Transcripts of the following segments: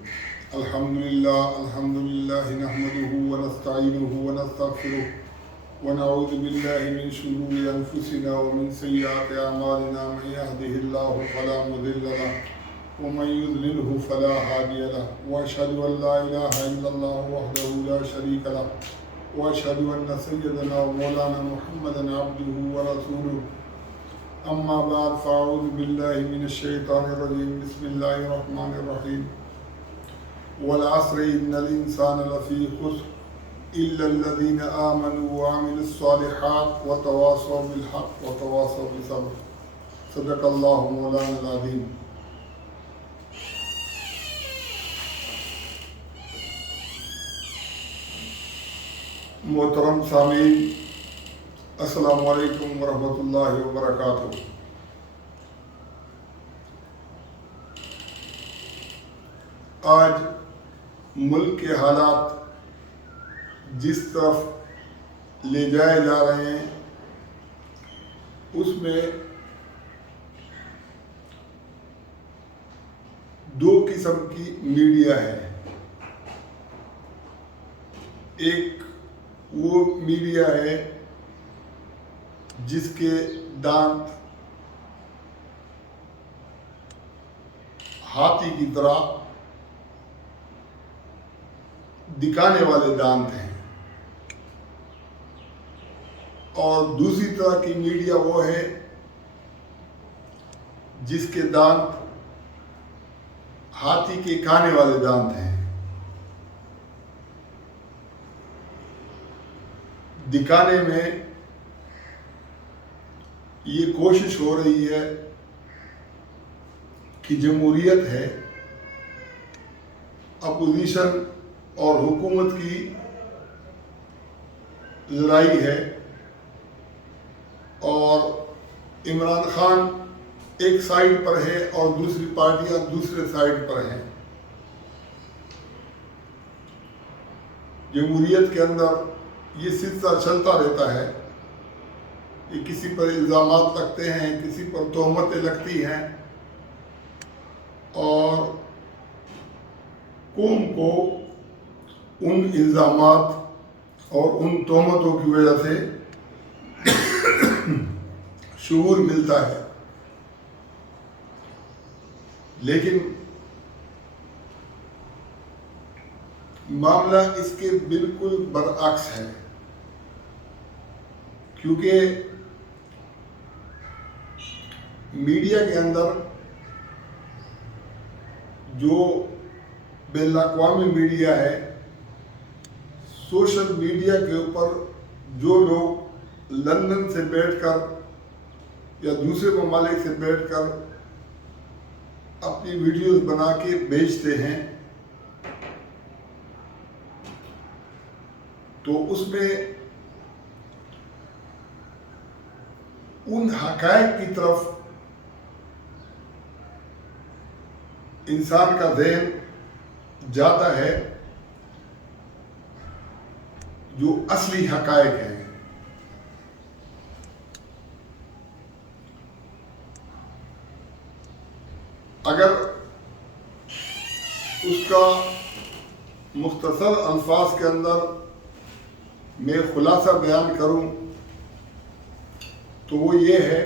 الحمد لله نحمده ونستعينه ونستغفره ونعوذ بالله من شرور أنفسنا ومن سيئات أعمالنا من يهده الله فلا مضل له ومن يضلله فلا هادي له وأشهد أن لا إله إلا الله وحده لا شريك له وأشهد أن سيدنا ومولانا محمدا عبده ورسوله أما بعد فأعوذ بالله من الشيطان الرجيم بسم الله الرحمن الرحيم والعصر إن الإنسان لفي خسر إلا الذين آمنوا وعملوا الصالحات وتواصوا بالحق وتواصوا بالصبر صدق الله مولانا العظيم. محترم سامعین، السلام علیکم ورحمۃ اللہ وبرکاتہ. آج ملک کے حالات جس طرف لے جائے جا رہے ہیں اس میں دو قسم کی میڈیا ہے. ایک وہ میڈیا ہے جس کے دانت ہاتھی کی طرح دکھانے والے دانت ہیں، اور دوسری طرح کی میڈیا وہ ہے جس کے دانت ہاتھی کے کھانے والے دانت ہیں. دکھانے میں یہ کوشش ہو رہی ہے کہ جمہوریت ہے، اپوزیشن اور حکومت کی لڑائی ہے، اور عمران خان ایک سائیڈ پر ہے اور دوسری پارٹیاں دوسرے سائیڈ پر ہیں. جمہوریت کے اندر یہ سلسلہ چلتا رہتا ہے کہ کسی پر الزامات لگتے ہیں، کسی پر تہمتیں لگتی ہیں، اور قوم کو ان الزامات اور ان تہمتوں کی وجہ سے شعور ملتا ہے. لیکن معاملہ اس کے بالکل برعکس ہے، کیونکہ میڈیا کے اندر جو بین الاقوامی میڈیا ہے، سوشل میڈیا کے اوپر جو لوگ لندن سے بیٹھ کر یا دوسرے ممالک سے بیٹھ کر اپنی ویڈیوز بنا کے بھیجتے ہیں، تو اس میں ان حقائق کی طرف انسان کا ذہن جاتا ہے جو اصلی حقائق ہیں. اگر اس کا مختصر الفاظ کے اندر میں خلاصہ بیان کروں تو وہ یہ ہے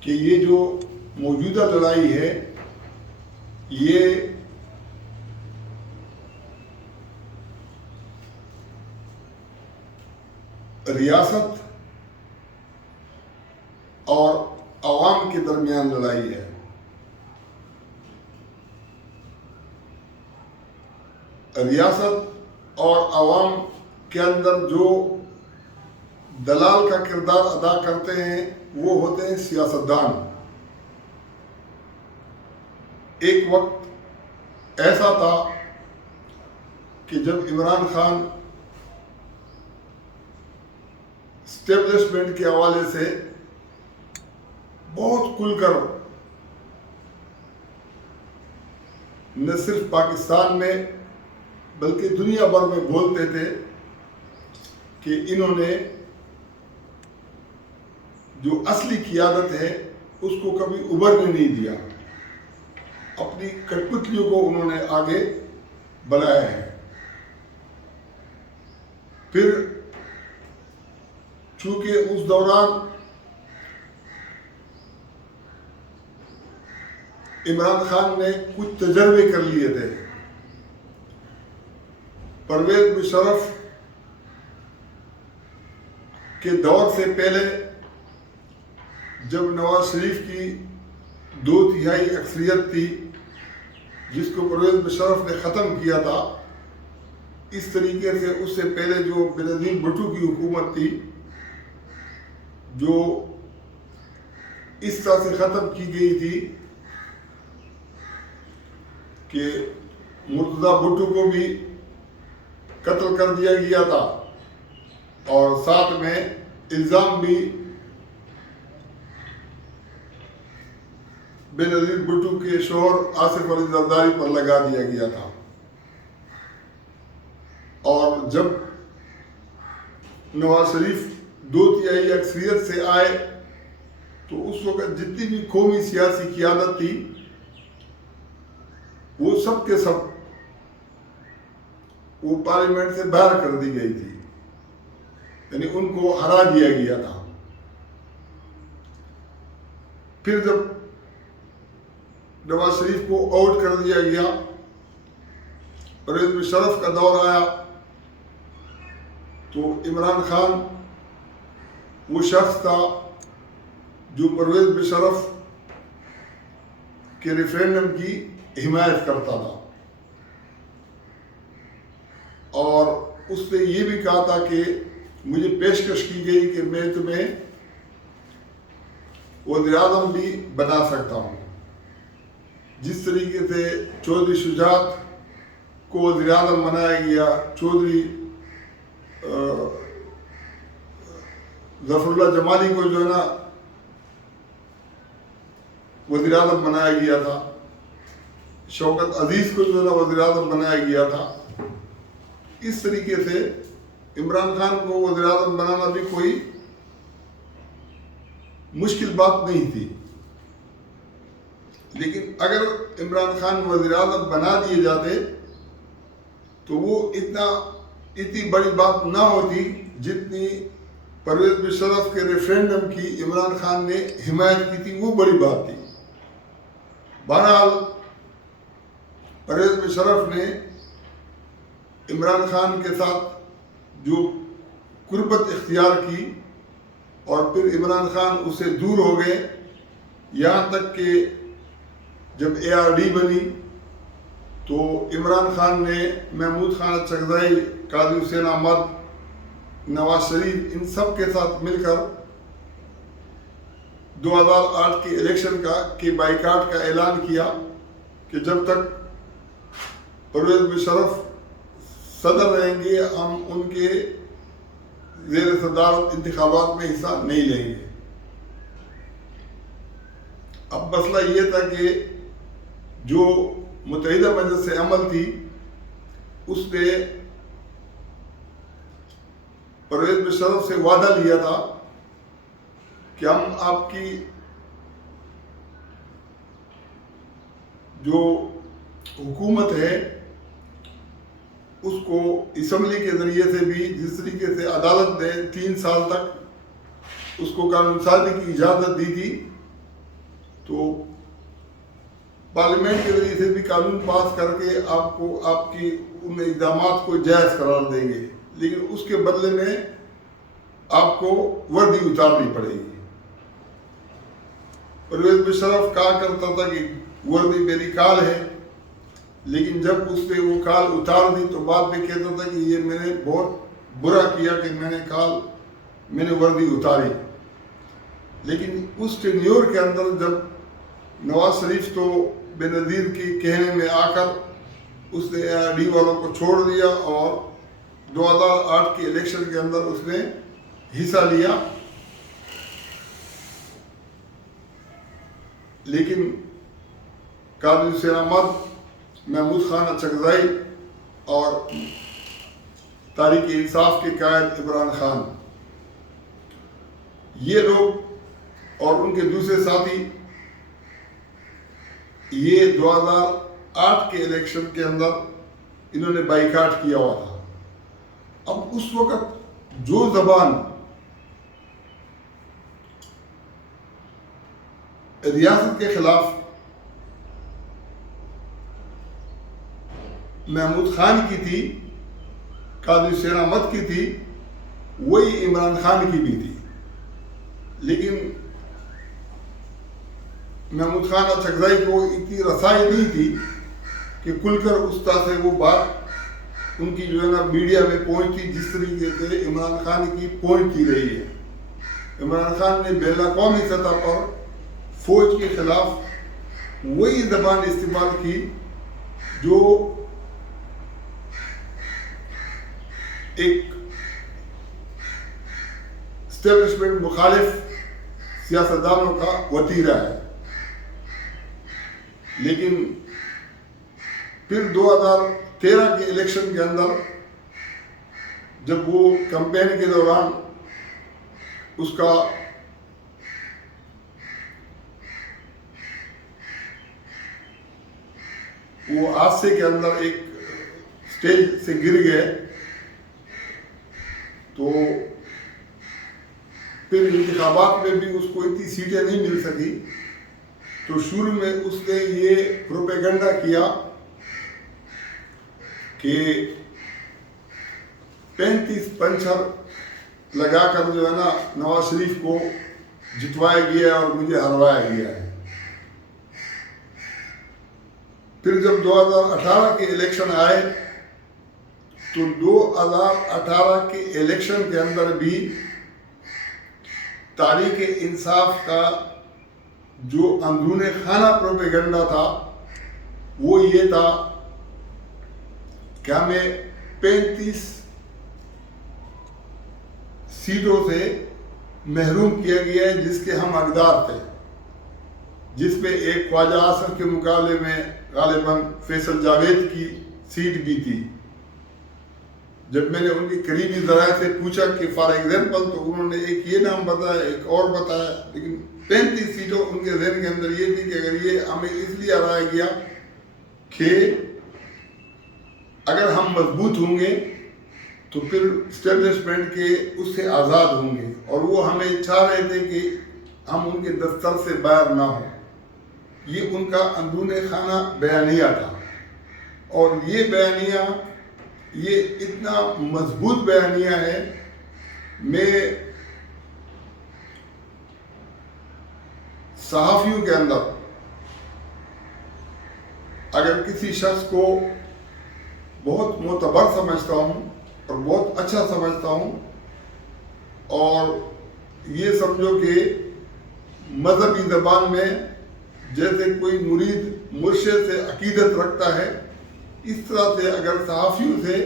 کہ یہ جو موجودہ لڑائی ہے یہ ریاست اور عوام کے درمیان لڑائی ہے. ریاست اور عوام کے اندر جو دلال کا کردار ادا کرتے ہیں وہ ہوتے ہیں سیاستدان. ایک وقت ایسا تھا کہ جب عمران خان اسٹیبلشمنٹ کے حوالے سے بہت کھل کر نہ صرف پاکستان میں بلکہ دنیا بھر میں بولتے تھے کہ انہوں نے جو اصلی قیادت ہے اس کو کبھی ابھرنے نہیں دیا. اپنی کٹپتلیوں کو انہوں نے آگے بڑھایا ہے۔ پھر چونکہ اس دوران عمران خان نے کچھ تجربے کر لیے تھے، پرویز مشرف کے دور سے پہلے جب نواز شریف کی 2/3 اکثریت تھی جس کو پرویز مشرف نے ختم کیا تھا، اس طریقے سے اس سے پہلے جو بینظیر بھٹو کی حکومت تھی جو اس طرح سے ختم کی گئی تھی کہ مرتضی بھٹو کو بھی قتل کر دیا گیا تھا اور ساتھ میں الزام بھی بینظیر بھٹو کے شوہر آصف علی زرداری پر لگا دیا گیا تھا۔ اور جب نواز شریف 2/3 اکثریت سے آئے تو اس وقت جتنی بھی قومی سیاسی قیادت تھی وہ سب کے سب وہ پارلیمنٹ سے باہر کر دی گئی تھی، یعنی ان کو ہرا دیا گیا تھا۔ پھر جب نواز شریف کو آؤٹ کر دیا گیا، پرویز مشرف کا دور آیا تو عمران خان وہ شخص تھا جو پرویز مشرف کے ریفرینڈم کی حمایت کرتا تھا اور اس نے یہ بھی کہا تھا کہ مجھے پیشکش کی گئی کہ میں تمہیں وزیر اعظم بھی بنا سکتا ہوں۔ جس طریقے سے چودھری شجاعت کو وزیر اعظم بنایا گیا، چودھری ظفر اللہ جمالی کو جو ہے نا وزیر اعظم بنایا گیا تھا، شوکت عزیز کو جو ہے نا وزیر اعظم بنایا گیا تھا، اس طریقے سے عمران خان کو وزیر اعظم بنانا بھی کوئی مشکل بات نہیں تھی۔ لیکن اگر عمران خان وزیر اعظم بنا دیے جاتے تو وہ اتنی بڑی بات نہ ہوتی جتنی پرویز مشرف کے ریفرینڈم کی عمران خان نے حمایت کی تھی، وہ بڑی بات تھی۔ بہرحال پرویز مشرف نے عمران خان کے ساتھ جو قربت اختیار کی اور پھر عمران خان اس سے دور ہو گئے، یہاں تک کہ جب ARD بنی تو عمران خان نے محمود خان اچکزئی، قاضی حسین احمد، نواز شریف ان سب کے ساتھ مل کر 2008 کے الیکشن کے بائیکاٹ کا اعلان کیا کہ جب تک پرویز مشرف صدر رہیں گے ہم ان کے زیر صدارت انتخابات میں حصہ نہیں لیں گے۔ اب مسئلہ یہ تھا کہ جو متحدہ مجلس عمل تھی اس نے پرویز مشرف سے وعدہ لیا تھا کہ ہم آپ کی جو حکومت ہے اس کو اسمبلی کے ذریعے سے بھی، جس طریقے سے عدالت نے 3 سال تک اس کو قانون سازی کی اجازت دی تھی، تو پارلیمنٹ کے ذریعے سے بھی قانون پاس کر کے آپ کو آپ کی ان اقدامات کو جائز قرار دیں گے، لیکن اس کے بدلے میں آپ کو وردی اتارنی پڑے گی۔ پرویز مشرف کہا کرتا تھا کہ وردی میری کال ہے، لیکن جب اس نے وہ کال اتار دی تو بعد میں کہتا تھا کہ یہ میں نے بہت برا کیا کہ میں نے وردی اتاری۔ لیکن اس ٹینیور کے اندر جب نواز شریف تو بے نظیر کے کہنے میں آ کر اس نے ARD والوں کو چھوڑ دیا اور 2008 کے الیکشن کے اندر اس نے حصہ لیا، لیکن قاضی حسین احمد، محمود خان اچکزئی اور تحریک انصاف کے قائد عمران خان، یہ لوگ اور ان کے دوسرے ساتھی یہ 2008 کے الیکشن کے اندر انہوں نے بائیکاٹ کیا ہوا تھا. اب اس وقت جو زبان ریاست کے خلاف محمود خان کی تھی، قادری حسین احمد کی تھی، وہی عمران خان کی بھی تھی. لیکن محمود خان اچھکزائی کو اتنی رسائی نہیں تھی کہ کھل کر اس طرح سے وہ بات ان کی جو ہے نا میڈیا میں پہنچتی جس طریقے سے عمران خان کی پہنچتی رہی ہے. عمران خان نے بین الاقوامی سطح پر فوج کے خلاف وہی زبان استعمال کی جو ایک اسٹیبلشمنٹ مخالف سیاستدانوں کا وتیرہ ہے. لیکن پھر 2013 کے الیکشن کے اندر جب وہ کمپین کے دوران اس کا وہ حادثے کے اندر ایک اسٹیج سے گر گئے تو پھر انتخابات میں بھی اس کو اتنی سیٹیں نہیں مل سکی. تو شروع میں اس نے یہ پروپیگنڈا کیا کہ 35 پنچر لگا کر جو ہے نا نواز شریف کو جتوایا گیا ہے اور مجھے ہروایا گیا ہے. پھر جب 2018 کے الیکشن آئے تو 2018 کے الیکشن کے اندر بھی تحریک انصاف کا جو اندرون خانہ پروپیگنڈا تھا وہ یہ تھا کہ ہمیں 35 سیٹوں سے محروم کیا گیا ہے جس کے ہم حقدار تھے، جس میں ایک خواجہ آصف کے مقابلے میں غالباً فیصل جاوید کی سیٹ بھی تھی. جب میں نے ان کی قریبی ذرائع سے پوچھا کہ فار ایگزامپل تو انہوں نے ایک یہ نام بتایا، ایک اور بتایا، لیکن 35 سیٹوں ان کے ذہن کے اندر یہ تھی کہ اگر یہ ہمیں اس لیے ہرایا گیا کہ اگر ہم مضبوط ہوں گے تو پھر اسٹیبلشمنٹ کے اس سے آزاد ہوں گے، اور وہ ہمیں چاہ رہے تھے کہ ہم ان کے دفتر سے باہر نہ ہوں. یہ ان کا اندرون خانہ بیانیہ تھا. اور یہ بیانیہ یہ اتنا مضبوط بیانیہ ہے. میں صحافیوں کے اندر اگر کسی شخص کو بہت معتبر سمجھتا ہوں اور بہت اچھا سمجھتا ہوں اور یہ سمجھو کہ مذہبی زبان میں جیسے کوئی مرید مرشد سے عقیدت رکھتا ہے، اس طرح سے اگر صحافیوں سے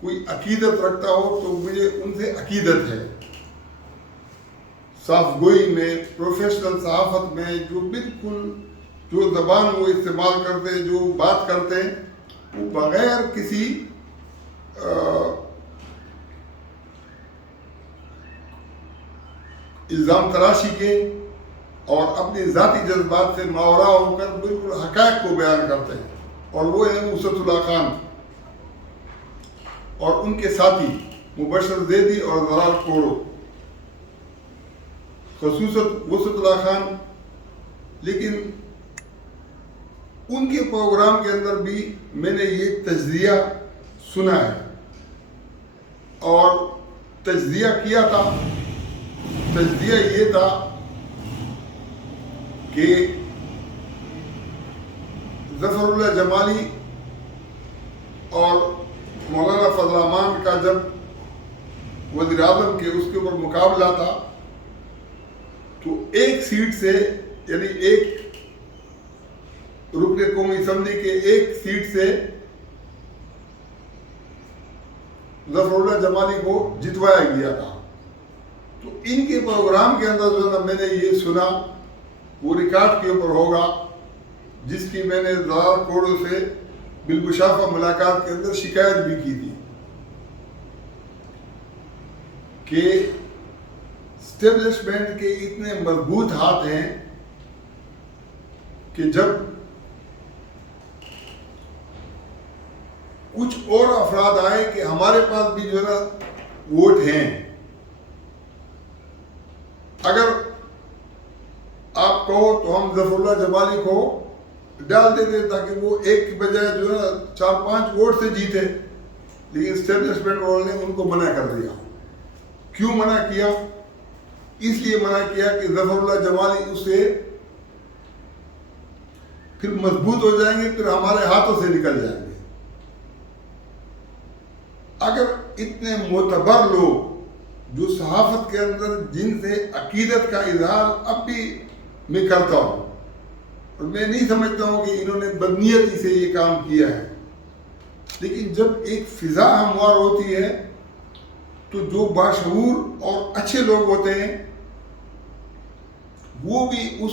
کوئی عقیدت رکھتا ہو تو مجھے ان سے عقیدت ہے. صاف گوئی میں، پروفیشنل صحافت میں جو بالکل جو زبان وہ استعمال کرتے ہیں، جو بات کرتے ہیں، وہ بغیر کسی الزام تراشی کے اور اپنے ذاتی جذبات سے ماورا ہو کر بالکل حقائق کو بیان کرتے ہیں. اور وہ ہیں وسعت اللہ خان اور ان کے ساتھی مبشر زیدی اور زرار کوڑو، خصوصاً وسعت اللہ خان. لیکن ان کے پروگرام کے اندر بھی میں نے یہ تجزیہ سنا ہے اور تجزیہ کیا تھا. تجزیہ یہ تھا کہ ظفر اللہ جمالی اور مولانا فضل الرحمان کا جب وزیر اعظم کے اس کے اوپر مقابلہ تھا تو ایک سیٹ سے، یعنی ایک رکن قومی اسمبلی کے ایک سیٹ سے ظفر اللہ جمالی کو جتوایا گیا تھا. تو ان کے پروگرام کے اندر جو ہے نا میں نے یہ سنا، وہ ریکارڈ کے اوپر ہوگا، جس کی میں نے زرار کوڑو سے بالمشافہ ملاقات کے اندر شکایت بھی کی تھی کہ اسٹیبلشمنٹ کے اتنے مضبوط ہاتھ ہیں کہ جب کچھ اور افراد آئے کہ ہمارے پاس بھی جو ہے نا ووٹ ہیں، اگر آپ کہو تو ہم ظفر اللہ جمالی کو ڈال دیتے تاکہ وہ ایک کی بجائے جو ہے 4-5 ووٹ سے جیتے، لیکن اسٹیبلشمنٹ والوں نے ان کو منع کر دیا۔ کیوں منع کیا؟ اس لیے منع کیا کہ ظفر اللہ جمالی اس سے پھر مضبوط ہو جائیں گے، پھر ہمارے ہاتھوں سے نکل جائیں گے۔ اگر اتنے معتبر لوگ جو صحافت کے اندر جن سے عقیدت کا اظہار اب بھی میں کرتا ہوں، اور میں نہیں سمجھتا ہوں کہ انہوں نے بدنیتی سے یہ کام کیا ہے، لیکن جب ایک فضا ہموار ہوتی ہے تو جو باشعور اور اچھے لوگ ہوتے ہیں وہ بھی اس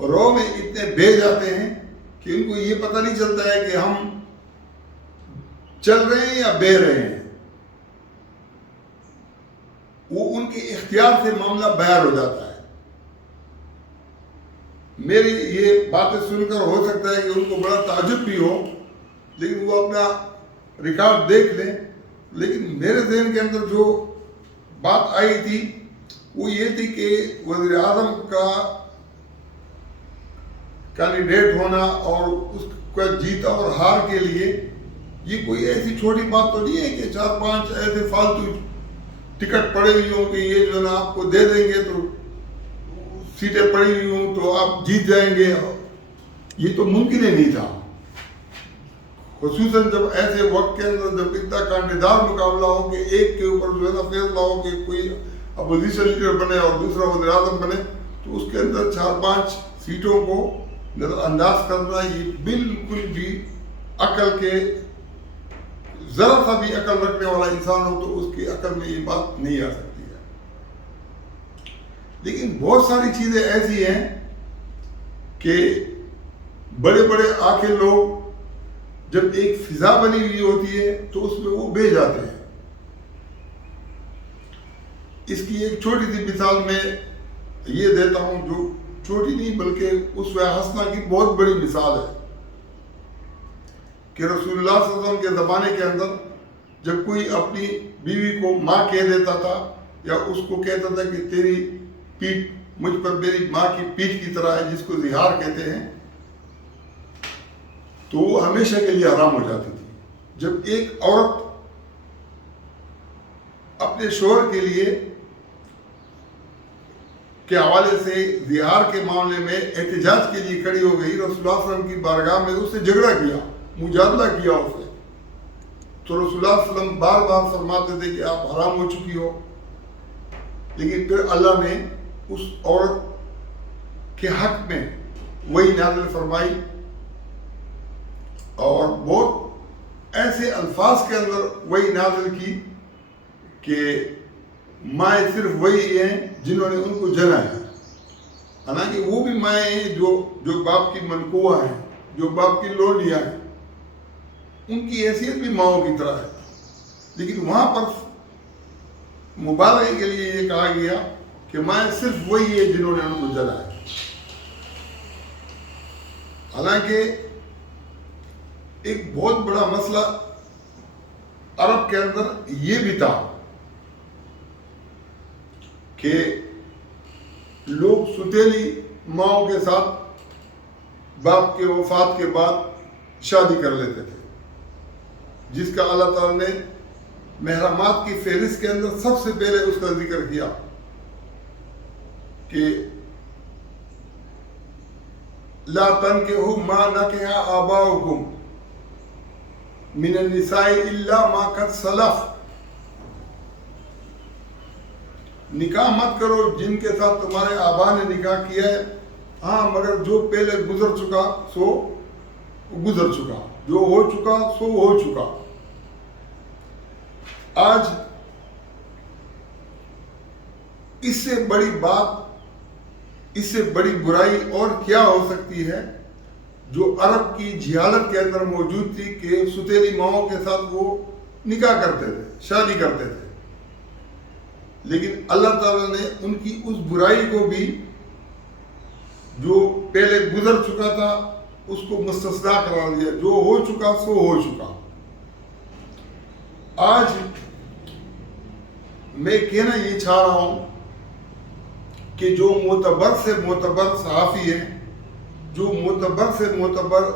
رو میں اتنے بہہ جاتے ہیں کہ ان کو یہ پتہ نہیں چلتا ہے کہ ہم چل رہے ہیں یا بہہ رہے ہیں، وہ ان کے اختیار سے معاملہ باہر ہو جاتا ہے۔ میری یہ باتیں سن کر ہو سکتا ہے کہ ان کو بڑا تعجب بھی ہو، لیکن وہ اپنا ریکارڈ دیکھ لیں، لیکن میرے ذہن کے اندر جو بات آئی تھی وہ یہ تھی کہ وزیر اعظم کا کینڈیڈیٹ ہونا اور اس کا جیتا اور ہار کے لیے یہ کوئی ایسی چھوٹی بات تو نہیں ہے کہ 4-5 ایسے فالتو ٹکٹ پڑے ہوئی ہوں کہ یہ جو ہے نا آپ کو دے دیں گے تو سیٹیں پڑی ہوئی ہوں تو آپ جیت جائیں گے۔ یہ تو ممکن ہی نہیں تھا، خصوصاً جب ایسے وقت کے اندر جب اتنا کانٹیدار مقابلہ ہو کہ ایک کے اوپر جو ہے نا فیصلہ ہو کہ کوئی اپوزیشن لیڈر بنے اور دوسرا وزیر اعظم بنے، تو اس کے اندر 4-5 سیٹوں کو نظر انداز کرنا یہ بالکل بھی عقل کے ذرا سا بھی عقل رکھنے والا انسان ہو تو اس کی عقل میں یہ بات نہیں آ سکتی ہے۔ لیکن بہت ساری چیزیں ایسی ہیں کہ بڑے بڑے آخر لوگ جب ایک فضا بنی ہوئی ہوتی ہے تو اس میں وہ بہہ جاتے ہیں۔ اس کی ایک چھوٹی سی مثال میں یہ دیتا ہوں، جو چھوٹی نہیں بلکہ اسوہ حسنہ کی بہت بڑی مثال ہے کہ رسول اللہ صلی اللہ علیہ وسلم کے زمانے کے اندر جب کوئی اپنی بیوی کو ماں کہہ دیتا تھا یا اس کو کہتا تھا کہ تیری پیٹھ مجھ پر میری ماں کی پیٹھ کی طرح ہے، جس کو زہار کہتے ہیں، تو وہ ہمیشہ کے لیے حرام ہو جاتی تھی۔ جب ایک عورت اپنے شوہر کے لیے کے حوالے سے زہار کے معاملے میں احتجاج کے لیے کھڑی ہو گئی، رسول اللہ صلی اللہ علیہ وسلم کی بارگاہ میں اس سے جھگڑا کیا، مجادلہ کیا اس سے، تو رسول اللہ صلی اللہ علیہ وسلم بار بار فرماتے تھے کہ آپ حرام ہو چکی ہو، لیکن پھر اللہ نے اس عورت کے حق میں وہی نازل فرمائی اور بہت ایسے الفاظ کے اندر وہی نازل کی کہ مائیں صرف وہی ہیں جنہوں نے ان کو جنا ہے، حالانکہ وہ بھی مائیں ہیں جو باپ کی منقوہ ہیں، جو باپ کی لونڈیاں ہیں، ان کی حیثیت بھی ماؤں کی طرح ہے، لیکن وہاں پر مبالغے کے لیے یہ کہا گیا کہ مائیں صرف وہی ہے جنہوں نے ان کو جنا ہے۔ حالانکہ ایک بہت بڑا مسئلہ عرب کے اندر یہ بھی تھا کہ لوگ ستیلی ماؤں کے ساتھ باپ کے وفات کے بعد شادی کر لیتے تھے، جس کا اللہ تعالیٰ نے محرمات کی فہرست کے اندر سب سے پہلے اس کا ذکر کیا کہ لا تنکحوا ما نکح آباؤکم من النساء الا ما قد سلف، نکاح مت کرو جن کے ساتھ تمہارے آبا نے نکاح کیا ہے، ہاں مگر جو پہلے گزر چکا سو گزر چکا، جو ہو چکا سو ہو چکا۔ آج اس سے بڑی بات، اس سے بڑی برائی اور کیا ہو سکتی ہے جو عرب کی جہالت کے اندر موجود تھی کہ ستیلی ماؤں کے ساتھ وہ نکاح کرتے تھے، شادی کرتے تھے، لیکن اللہ تعالیٰ نے ان کی اس برائی کو بھی جو پہلے گزر چکا تھا اس کو مستثنا قرار دیا، جو ہو چکا سو ہو چکا۔ آج میں کہنا یہ چاہ رہا ہوں کہ جو معتبر سے معتبر صحافی ہیں، جو معتبر سے معتبر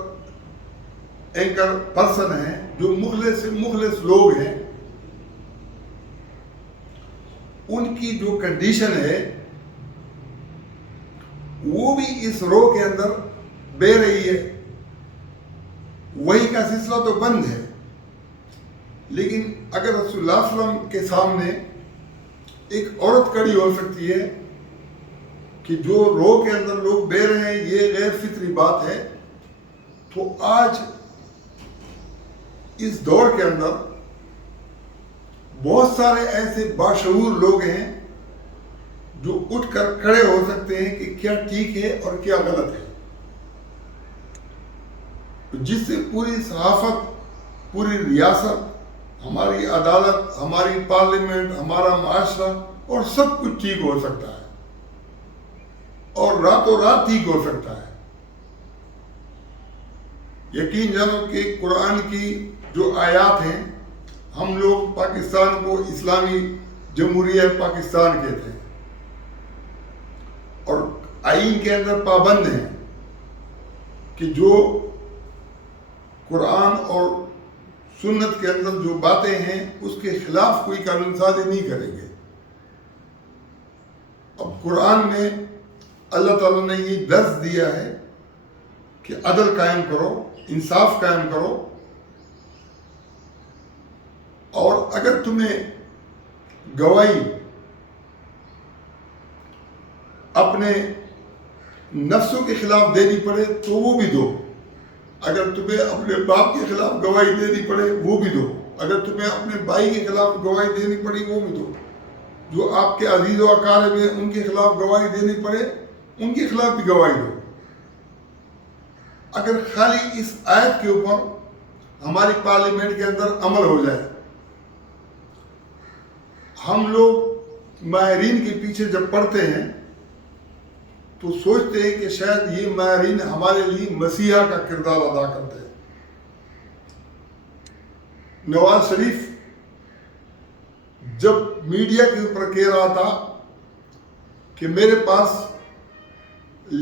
اینکر پرسن ہیں، جو مخلص سے مخلص لوگ ہیں، ان کی جو کنڈیشن ہے وہ بھی اس رو کے اندر بہ رہی ہے۔ وہی کا سلسلہ تو بند ہے، لیکن اگر رسول اللہ صلی اللہ علیہ وسلم کے سامنے ایک عورت کھڑی ہو سکتی ہے کہ جو رو کے اندر لوگ بہ رہے ہیں یہ غیر فطری بات ہے، تو آج اس دور کے اندر بہت سارے ایسے باشعور لوگ ہیں جو اٹھ کر کھڑے ہو سکتے ہیں کہ کیا ٹھیک ہے اور کیا غلط ہے، جس سے پوری صحافت، پوری ریاست، ہماری عدالت، ہماری پارلیمنٹ، ہمارا معاشرہ اور سب کچھ ٹھیک ہو سکتا ہے اور راتوں رات ٹھیک ہو سکتا ہے۔ یقین جانو کہ قرآن کی جو آیات ہیں، ہم لوگ پاکستان کو اسلامی جمہوریہ پاکستان کہتے ہیں اور آئین کے اندر پابند ہیں کہ جو قرآن اور سنت کے اندر جو باتیں ہیں اس کے خلاف کوئی قانون سازی نہیں کریں گے۔ اب قرآن میں اللہ تعالیٰ نے یہ درس دیا ہے کہ عدل قائم کرو، انصاف قائم کرو، اور اگر تمہیں گواہی اپنے نفسوں کے خلاف دینی پڑے تو وہ بھی دو، اگر تمہیں اپنے باپ کے خلاف گواہی دینی پڑے وہ بھی دو، اگر تمہیں اپنے بھائی کے خلاف گواہی دینی پڑے وہ بھی دو، جو آپ کے عزیز و اقارب ہیں ان کے خلاف گواہی دینی پڑے ان کے خلاف بھی گواہی دو۔ اگر خالی اس آیت کے اوپر ہماری پارلیمنٹ کے اندر عمل ہو جائے، ہم لوگ ماہرین کے پیچھے جب پڑھتے ہیں تو سوچتے ہیں کہ شاید یہ ماہرین ہمارے لیے مسیحا کا کردار ادا کرتے ہیں۔ نواز شریف جب میڈیا کے اوپر کہہ رہا تھا کہ میرے پاس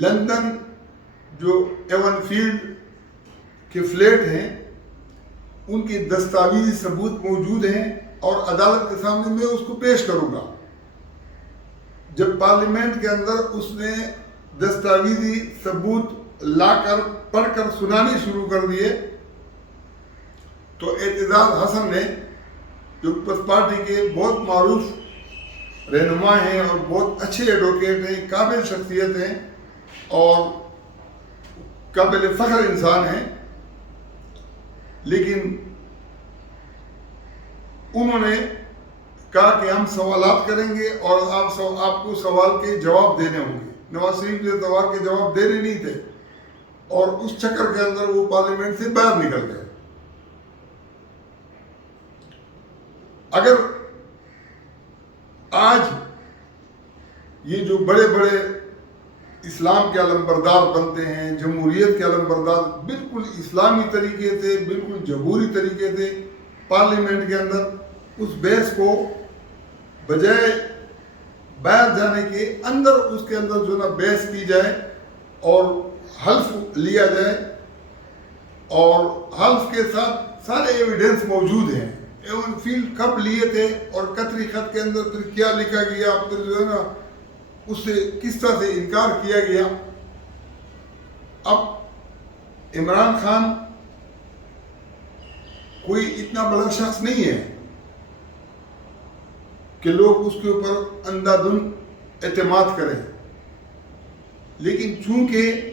لندن جو ایون فیلڈ کے فلیٹ ہیں ان کے دستاویزی ثبوت موجود ہیں اور عدالت کے سامنے میں اس کو پیش کروں گا، جب پارلیمنٹ کے اندر اس نے دستاویزی ثبوت لا کر پڑھ کر سنانے شروع کر دیے تو اعتزاز حسن نے، جو پیپلز پارٹی کے بہت معروف رہنما ہیں اور بہت اچھے ایڈوکیٹ ہیں، قابل شخصیت ہیں اور قابل فخر انسان ہیں، لیکن انہوں نے کہا کہ ہم سوالات کریں گے اور آپ کو سوال کے جواب دینے ہوں گے۔ نواز شریف نے سوال کے جواب دینے نہیں تھے اور اس چکر کے اندر وہ پارلیمنٹ سے باہر نکل گئے۔ اگر آج یہ جو بڑے بڑے اسلام کے علمبردار بنتے ہیں، جمہوریت کے علمبردار، بالکل اسلامی طریقے سے، بالکل جمہوری طریقے سے پارلیمنٹ کے اندر اس بحث کو بجائے باہر جانے کے اندر اس کے اندر جو نا بحث کی جائے اور حلف لیا جائے، اور حلف کے ساتھ سارے ایویڈنس موجود ہیں، ایون فیلڈ کب لیے تھے اور قطری خط کے اندر پھر کیا لکھا گیا، پھر جو ہے نا اس سے کس طرح سے انکار کیا گیا۔ اب عمران خان کوئی اتنا بڑا شخص نہیں ہے کہ لوگ اس کے اوپر اندھا دھند اعتماد کریں، لیکن چونکہ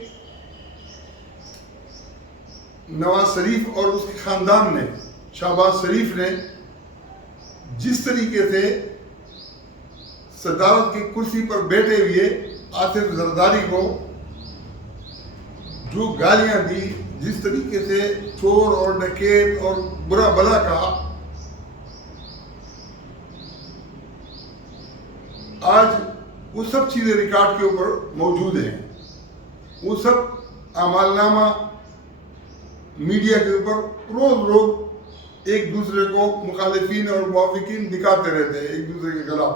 نواز شریف اور اس کے خاندان نے، شہباز شریف نے جس طریقے سے صدارت کی کرسی پر بیٹھے ہوئے آصف زرداری کو جو گالیاں دی، جس طریقے سے چور اور ڈکیت اور برا بلا کہا، آج وہ سب چیزیں ریکارڈ کے اوپر موجود ہیں۔ وہ سب اعمال نامہ میڈیا کے اوپر روز روز ایک دوسرے کو مخالفین اور موافقین دکھاتے رہتے ہیں ایک دوسرے کے خلاف.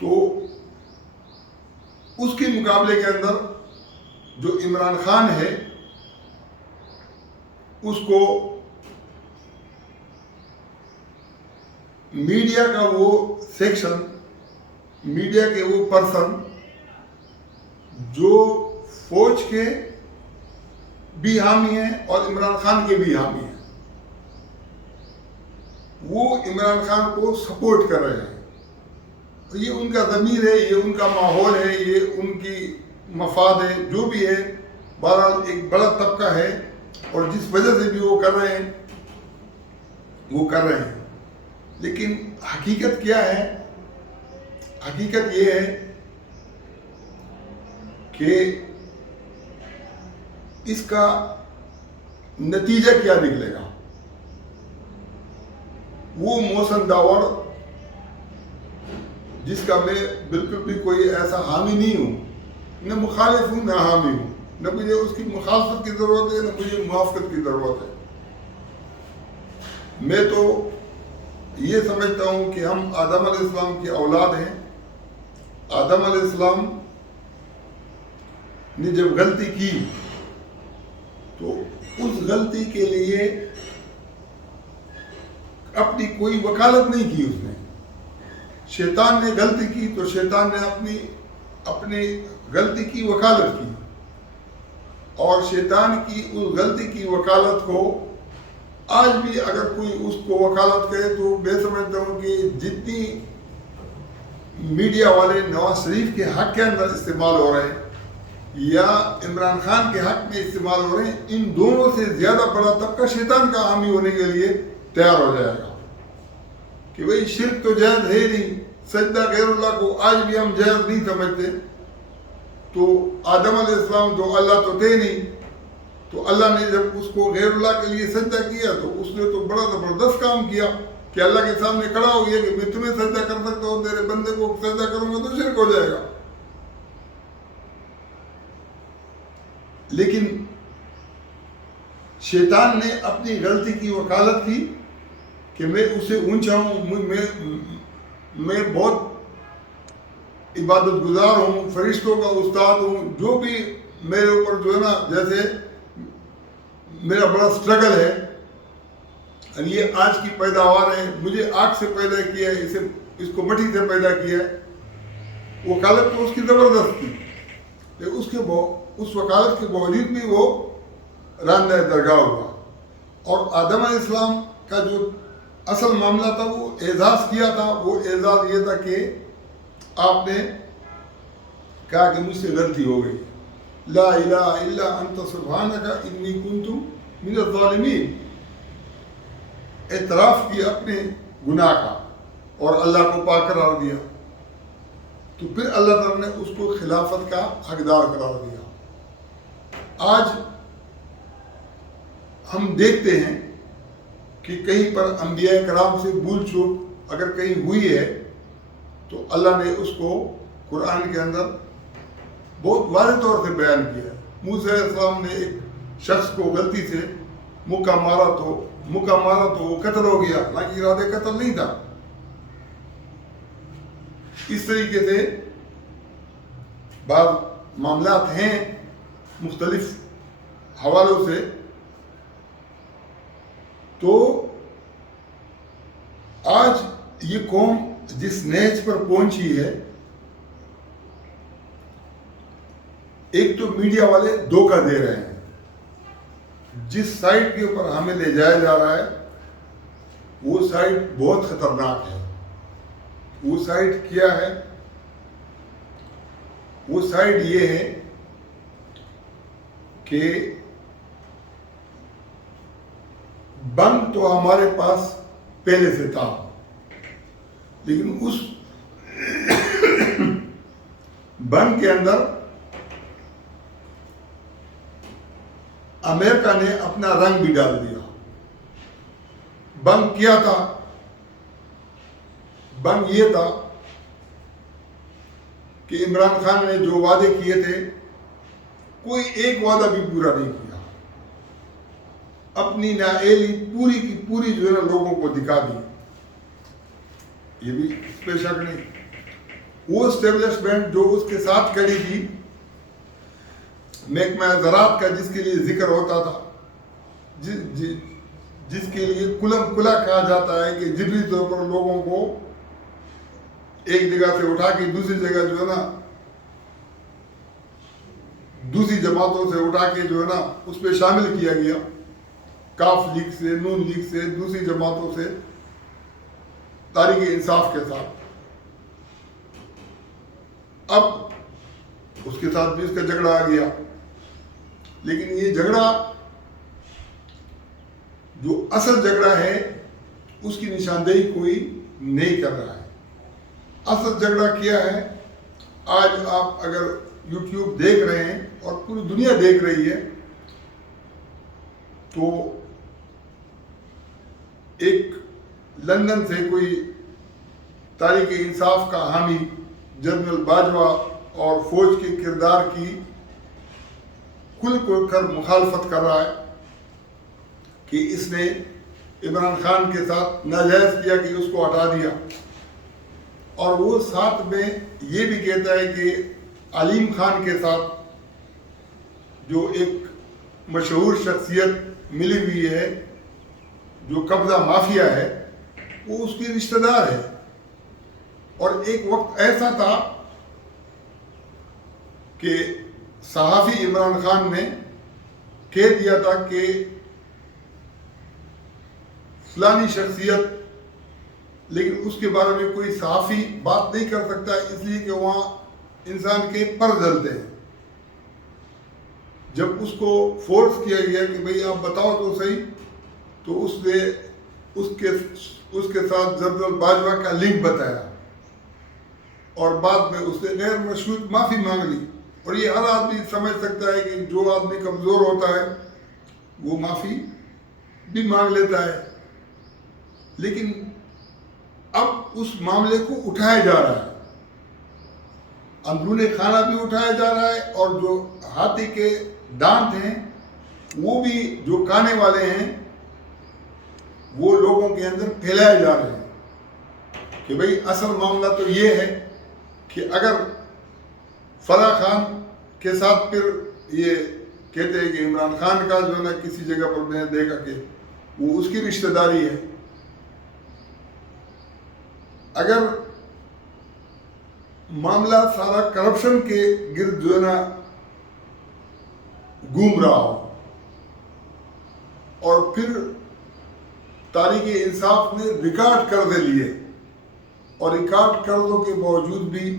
تو اس کے مقابلے کے اندر جو عمران خان ہے اس کو میڈیا کا وہ سیکشن، میڈیا کے وہ پرسن جو فوج کے بھی حامی ہیں اور عمران خان کے بھی حامی ہیں، وہ عمران خان کو سپورٹ کر رہے ہیں. یہ ان کا ضمیر ہے، یہ ان کا ماحول ہے، یہ ان کی مفاد ہے، جو بھی ہے. بہرحال ایک بڑا طبقہ ہے اور جس وجہ سے بھی وہ کر رہے ہیں وہ کر رہے ہیں. لیکن حقیقت کیا ہے؟ حقیقت یہ ہے کہ اس کا نتیجہ کیا نکلے گا. وہ محسن داور جس کا میں بالکل بھی کوئی ایسا حامی نہیں ہوں، نہ مخالف ہوں نہ حامی ہوں، نہ مجھے اس کی مخالفت کی ضرورت ہے نہ مجھے موافقت کی ضرورت ہے. میں تو یہ سمجھتا ہوں کہ ہم آدم علیہ السلام کی اولاد ہیں. آدم علیہ السلام نے جب غلطی کی تو اس غلطی کے لیے اپنی کوئی وکالت نہیں کی. اس نے شیطان نے غلطی کی تو شیطان نے اپنی غلطی کی وکالت کی، اور شیطان کی اس غلطی کی وکالت کو آج بھی اگر کوئی اس کو وکالت کرے تو میں سمجھتا ہوں کہ جتنی میڈیا والے نواز شریف کے حق کے اندر استعمال ہو رہے ہیں یا عمران خان کے حق میں استعمال ہو رہے ہیں، ان دونوں سے زیادہ بڑا طبقہ شیطان کا حامی ہونے کے لیے تیار ہو جائے گا کہ بھئی شرک تو جائز ہے نہیں، سجدہ غیر اللہ کو آج بھی ہم جائز نہیں سمجھتے. تو آدم علیہ السلام تو اللہ تو تھے نہیں، تو اللہ نے جب اس کو غیر اللہ کے لیے سجدہ کیا تو اس نے تو بڑا زبردست کام کیا کہ اللہ کے سامنے کھڑا ہو گیا کہ میں تمہیں سجدہ کر سکتا ہوں، تیرے بندے کو سجدہ کروں گا تو شرک ہو جائے گا. لیکن شیطان نے اپنی غلطی کی وکالت کی کہ میں اسے اونچا ہوں، میں بہت عبادت گزار ہوں، فرشتوں کا استاد ہوں، جو بھی میرے اوپر جو ہے نا، جیسے میرا بڑا سٹرگل ہے، یہ آج کی پیداوار ہے، مجھے آگ سے پیدا کیا ہے، اس کو مٹی سے پیدا کیا ہے. وکالت تو اس کی زبردست تھی، لیکن اس وکالت کے باوجود بھی وہ راندہ درگاہ ہوا. اور آدم علیہ السلام کا جو اصل معاملہ تھا وہ اعزاز کیا تھا. وہ اعزاز یہ تھا کہ آپ نے کہا کہ مجھ سے غلطی ہو گئی، لا الہ الا انت سبحانک انی کنت من الظالمین. اعتراف کیا اپنے گناہ کا اور اللہ کو پاک قرار دیا. تو پھر اللہ تعالیٰ نے اس کو خلافت کا حقدار قرار دیا. آج ہم دیکھتے ہیں کہ کہیں پر انبیاء کرام سے بھول چوک اگر کہیں ہوئی ہے تو اللہ نے اس کو قرآن کے اندر بہت واضح طور سے بیان کیا ہے. موسیٰ علیہ السلام نے ایک شخص کو غلطی سے مکہ مارا تو وہ قتل ہو گیا، حالانکہ ارادے قتل نہیں تھا. اس طریقے سے بعض معاملات ہیں مختلف حوالوں سے. تو آج یہ قوم جس نیچ پر پہنچی ہے، ایک تو میڈیا والے دھوکہ دے رہے ہیں. جس سائٹ کے اوپر ہمیں لے جایا جا رہا ہے وہ سائٹ بہت خطرناک ہے. وہ سائٹ کیا ہے؟ وہ سائٹ یہ ہے کہ بم تو ہمارے پاس پہلے سے تھا، لیکن اس بم کے اندر امریکہ نے اپنا رنگ بھی ڈال دیا. بم کیا تھا؟ بم یہ تھا کہ عمران خان نے جو وعدے کیے تھے کوئی ایک وعدہ بھی پورا نہیں کیا. اپنی نااہلی پوری کی پوری جو ہے نا لوگوں کو دکھا دی. یہ بھی اس پہ شک نہیں. وہ اسٹیبلشمنٹ جو اس کے ساتھ کھڑی تھی، محکمہ زراعت کا جس کے لیے ذکر ہوتا تھا، جس کے لیے کلم کلا کہا جاتا ہے کہ جبری طور پر لوگوں کو ایک جگہ سے اٹھا کے دوسری جگہ جو ہے نا دوسری جماعتوں سے اٹھا کے جو ہے نا اس پہ شامل کیا گیا، کاف لیگ سے، نون لیگ سے، دوسری جماعتوں سے، تحریک انصاف کے ساتھ. اب اس کے ساتھ بھی اس کا جھگڑا آ گیا. لیکن یہ جھگڑا جو اصل جھگڑا ہے اس کی نشاندہی کوئی نہیں کر رہا ہے. اصل جھگڑا کیا ہے؟ آج آپ اگر یوٹیوب دیکھ رہے ہیں اور پوری دنیا دیکھ رہی ہے تو ایک لندن سے کوئی تحریک انصاف کا حامی جنرل باجوہ اور فوج کے کردار کی کھل کر مخالفت کر رہا ہے کہ اس نے عمران خان کے ساتھ ناجائز کیا کہ اس کو ہٹا دیا. اور وہ ساتھ میں یہ بھی کہتا ہے کہ علیم خان کے ساتھ جو ایک مشہور شخصیت ملی ہوئی ہے جو قبضہ مافیا ہے، وہ اس کی رشتہ دار ہے. اور ایک وقت ایسا تھا کہ صحافی عمران خان نے کہہ دیا تھا کہ فلانی شخصیت، لیکن اس کے بارے میں کوئی صحافی بات نہیں کر سکتا اس لیے کہ وہاں انسان کے پر جلتے ہیں. جب اس کو فورس کیا گیا کہ بھئی آپ بتاؤ تو صحیح، تو اس نے اس کے ساتھ جنرل باجوہ کا لنک بتایا اور بعد میں اس نے غیر مشروط معافی مانگ لی. اور یہ ہر آدمی سمجھ سکتا ہے کہ جو آدمی کمزور ہوتا ہے وہ معافی بھی مانگ لیتا ہے. لیکن اب اس معاملے کو اٹھایا جا رہا ہے، اندرون خانہ بھی اٹھایا جا رہا ہے، اور جو ہاتھی کے دانت ہیں وہ بھی جو کانے والے ہیں وہ لوگوں کے اندر پھیلائے جا رہے ہیں کہ بھئی اصل معاملہ تو یہ ہے کہ اگر فرح خان کے ساتھ پھر یہ کہتے ہیں کہ عمران خان کا جو ہے نا کسی جگہ پر میں نے دیکھا کہ وہ اس کی رشتہ داری ہے. اگر معاملہ سارا کرپشن کے گرد جو ہے نا گھوم رہا ہو اور پھر تحریک انصاف نے ریکارڈ قرضے لیے اور ریکارڈ قرضوں کے باوجود بھی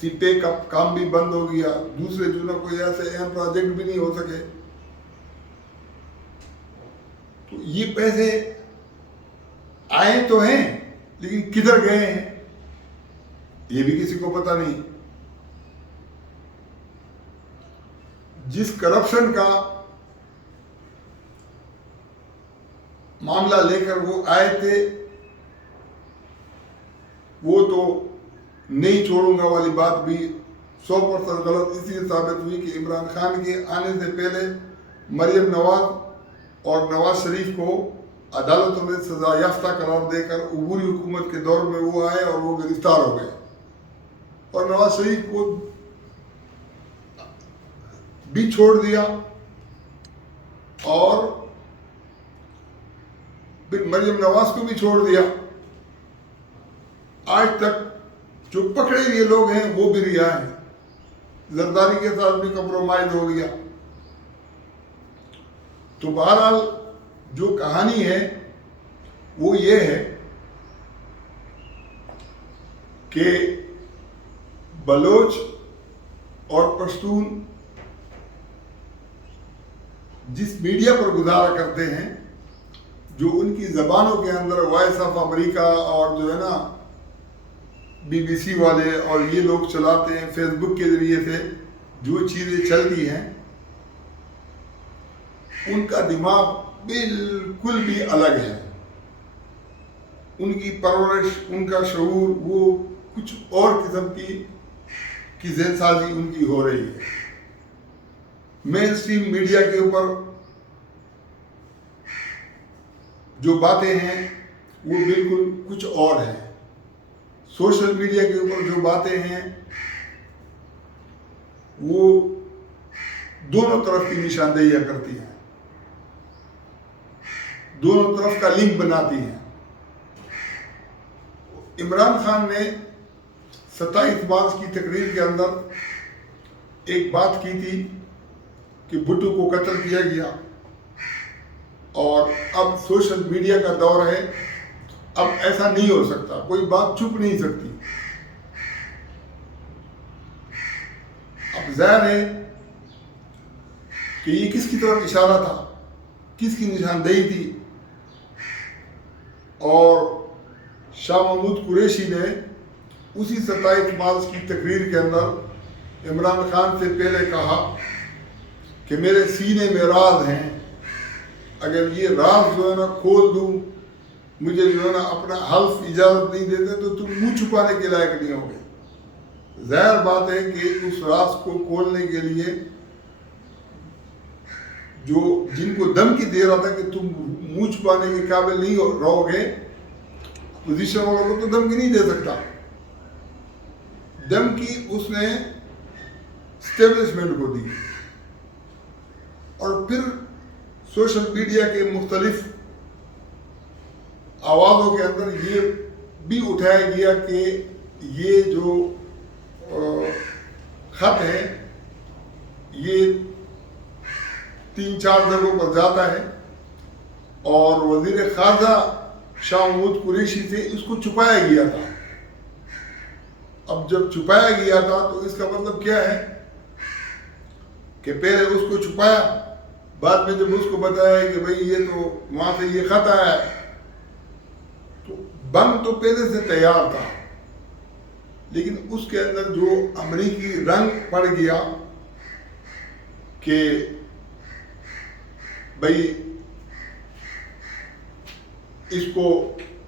سی پے کا کام بھی بند ہو گیا، دوسرے جو نا کوئی ایسے اہم پروجیکٹ بھی نہیں ہو سکے، تو یہ پیسے آئے تو ہیں لیکن کدھر گئے ہیں یہ بھی کسی کو پتہ نہیں. جس کرپشن کا معاملہ لے کر وہ آئے تھے وہ تو نہیں چھوڑوں گا والی بات بھی 100% غلط اس لیے ثابت ہوئی کہ عمران خان کے آنے سے پہلے مریم نواز اور نواز شریف کو عدالتوں نے سزا یافتہ قرار دے کر عبوری حکومت کے دور میں وہ آئے اور وہ گرفتار ہو گئے، اور نواز شریف کو بھی چھوڑ دیا اور پھر مریم نواز کو بھی چھوڑ دیا. آج تک جو پکڑے ہوئے لوگ ہیں وہ بھی رہا ہیں، زرداری کے ساتھ بھی کمپرومائز ہو گیا. تو بہرحال جو کہانی ہے وہ یہ ہے کہ بلوچ اور پشتون جس میڈیا پر گزارا کرتے ہیں، جو ان کی زبانوں کے اندر وائس آف امریکہ اور جو ہے نا بی بی سی والے اور یہ لوگ چلاتے ہیں، فیس بک کے ذریعے سے جو چیزیں چلتی ہیں ان کا دماغ بالکل بھی الگ ہے. ان کی پرورش، ان کا شعور وہ کچھ اور قسم کی ذہن سازی ان کی ہو رہی ہے. مین اسٹریم میڈیا کے اوپر جو باتیں ہیں وہ بالکل کچھ اور ہیں. سوشل میڈیا کے اوپر جو باتیں ہیں وہ دونوں طرف کی نشاندہیاں کرتی ہیں، دونوں طرف کا لنک بناتی ہیں. عمران خان نے 27 مارچ کی تقریر کے اندر ایک بات کی تھی کہ بھٹو کو قتل کیا گیا اور اب سوشل میڈیا کا دور ہے، اب ایسا نہیں ہو سکتا، کوئی بات چھپ نہیں سکتی. اب ظاہر ہے کہ یہ کس کی طرف اشارہ تھا، کس کی نشاندہی تھی. اور شاہ محمود قریشی نے اسی 27 مارچ کی تقریر کے اندر عمران خان سے پہلے کہا کہ میرے سینے میں راز ہیں، اگر یہ راز جو ہے نا کھول دوں، مجھے جو ہے نا اپنا حلف اجازت نہیں دیتے تو تم منہ چھپانے کے لائق نہیں ہوگے. ظاہر بات ہے کہ اس راز کو کھولنے کے لیے جن کو دھمکی دے رہا تھا کہ تم منہ چھپانے کے قابل نہیں رہو گے، پوزیشن والوں کو تو دھمکی نہیں دے سکتا. دھمکی اس نے اسٹیبلشمنٹ کو دی. اور پھر سوشل میڈیا کے مختلف آوازوں کے اندر یہ بھی اٹھایا گیا کہ یہ جو خط ہے یہ 3-4 جگہوں پر جاتا ہے اور وزیر خارجہ شاہ محمود قریشی سے اس کو چھپایا گیا تھا. اب جب چھپایا گیا تھا تو اس کا مطلب کیا ہے کہ پہلے اس کو چھپایا، بعد میں جب اس کو بتایا کہ بھئی یہ تو وہاں سے یہ خط آیا ہے، تو بم تو پہلے سے تیار تھا، لیکن اس کے اندر جو امریکی رنگ پڑ گیا کہ بھئی اس کو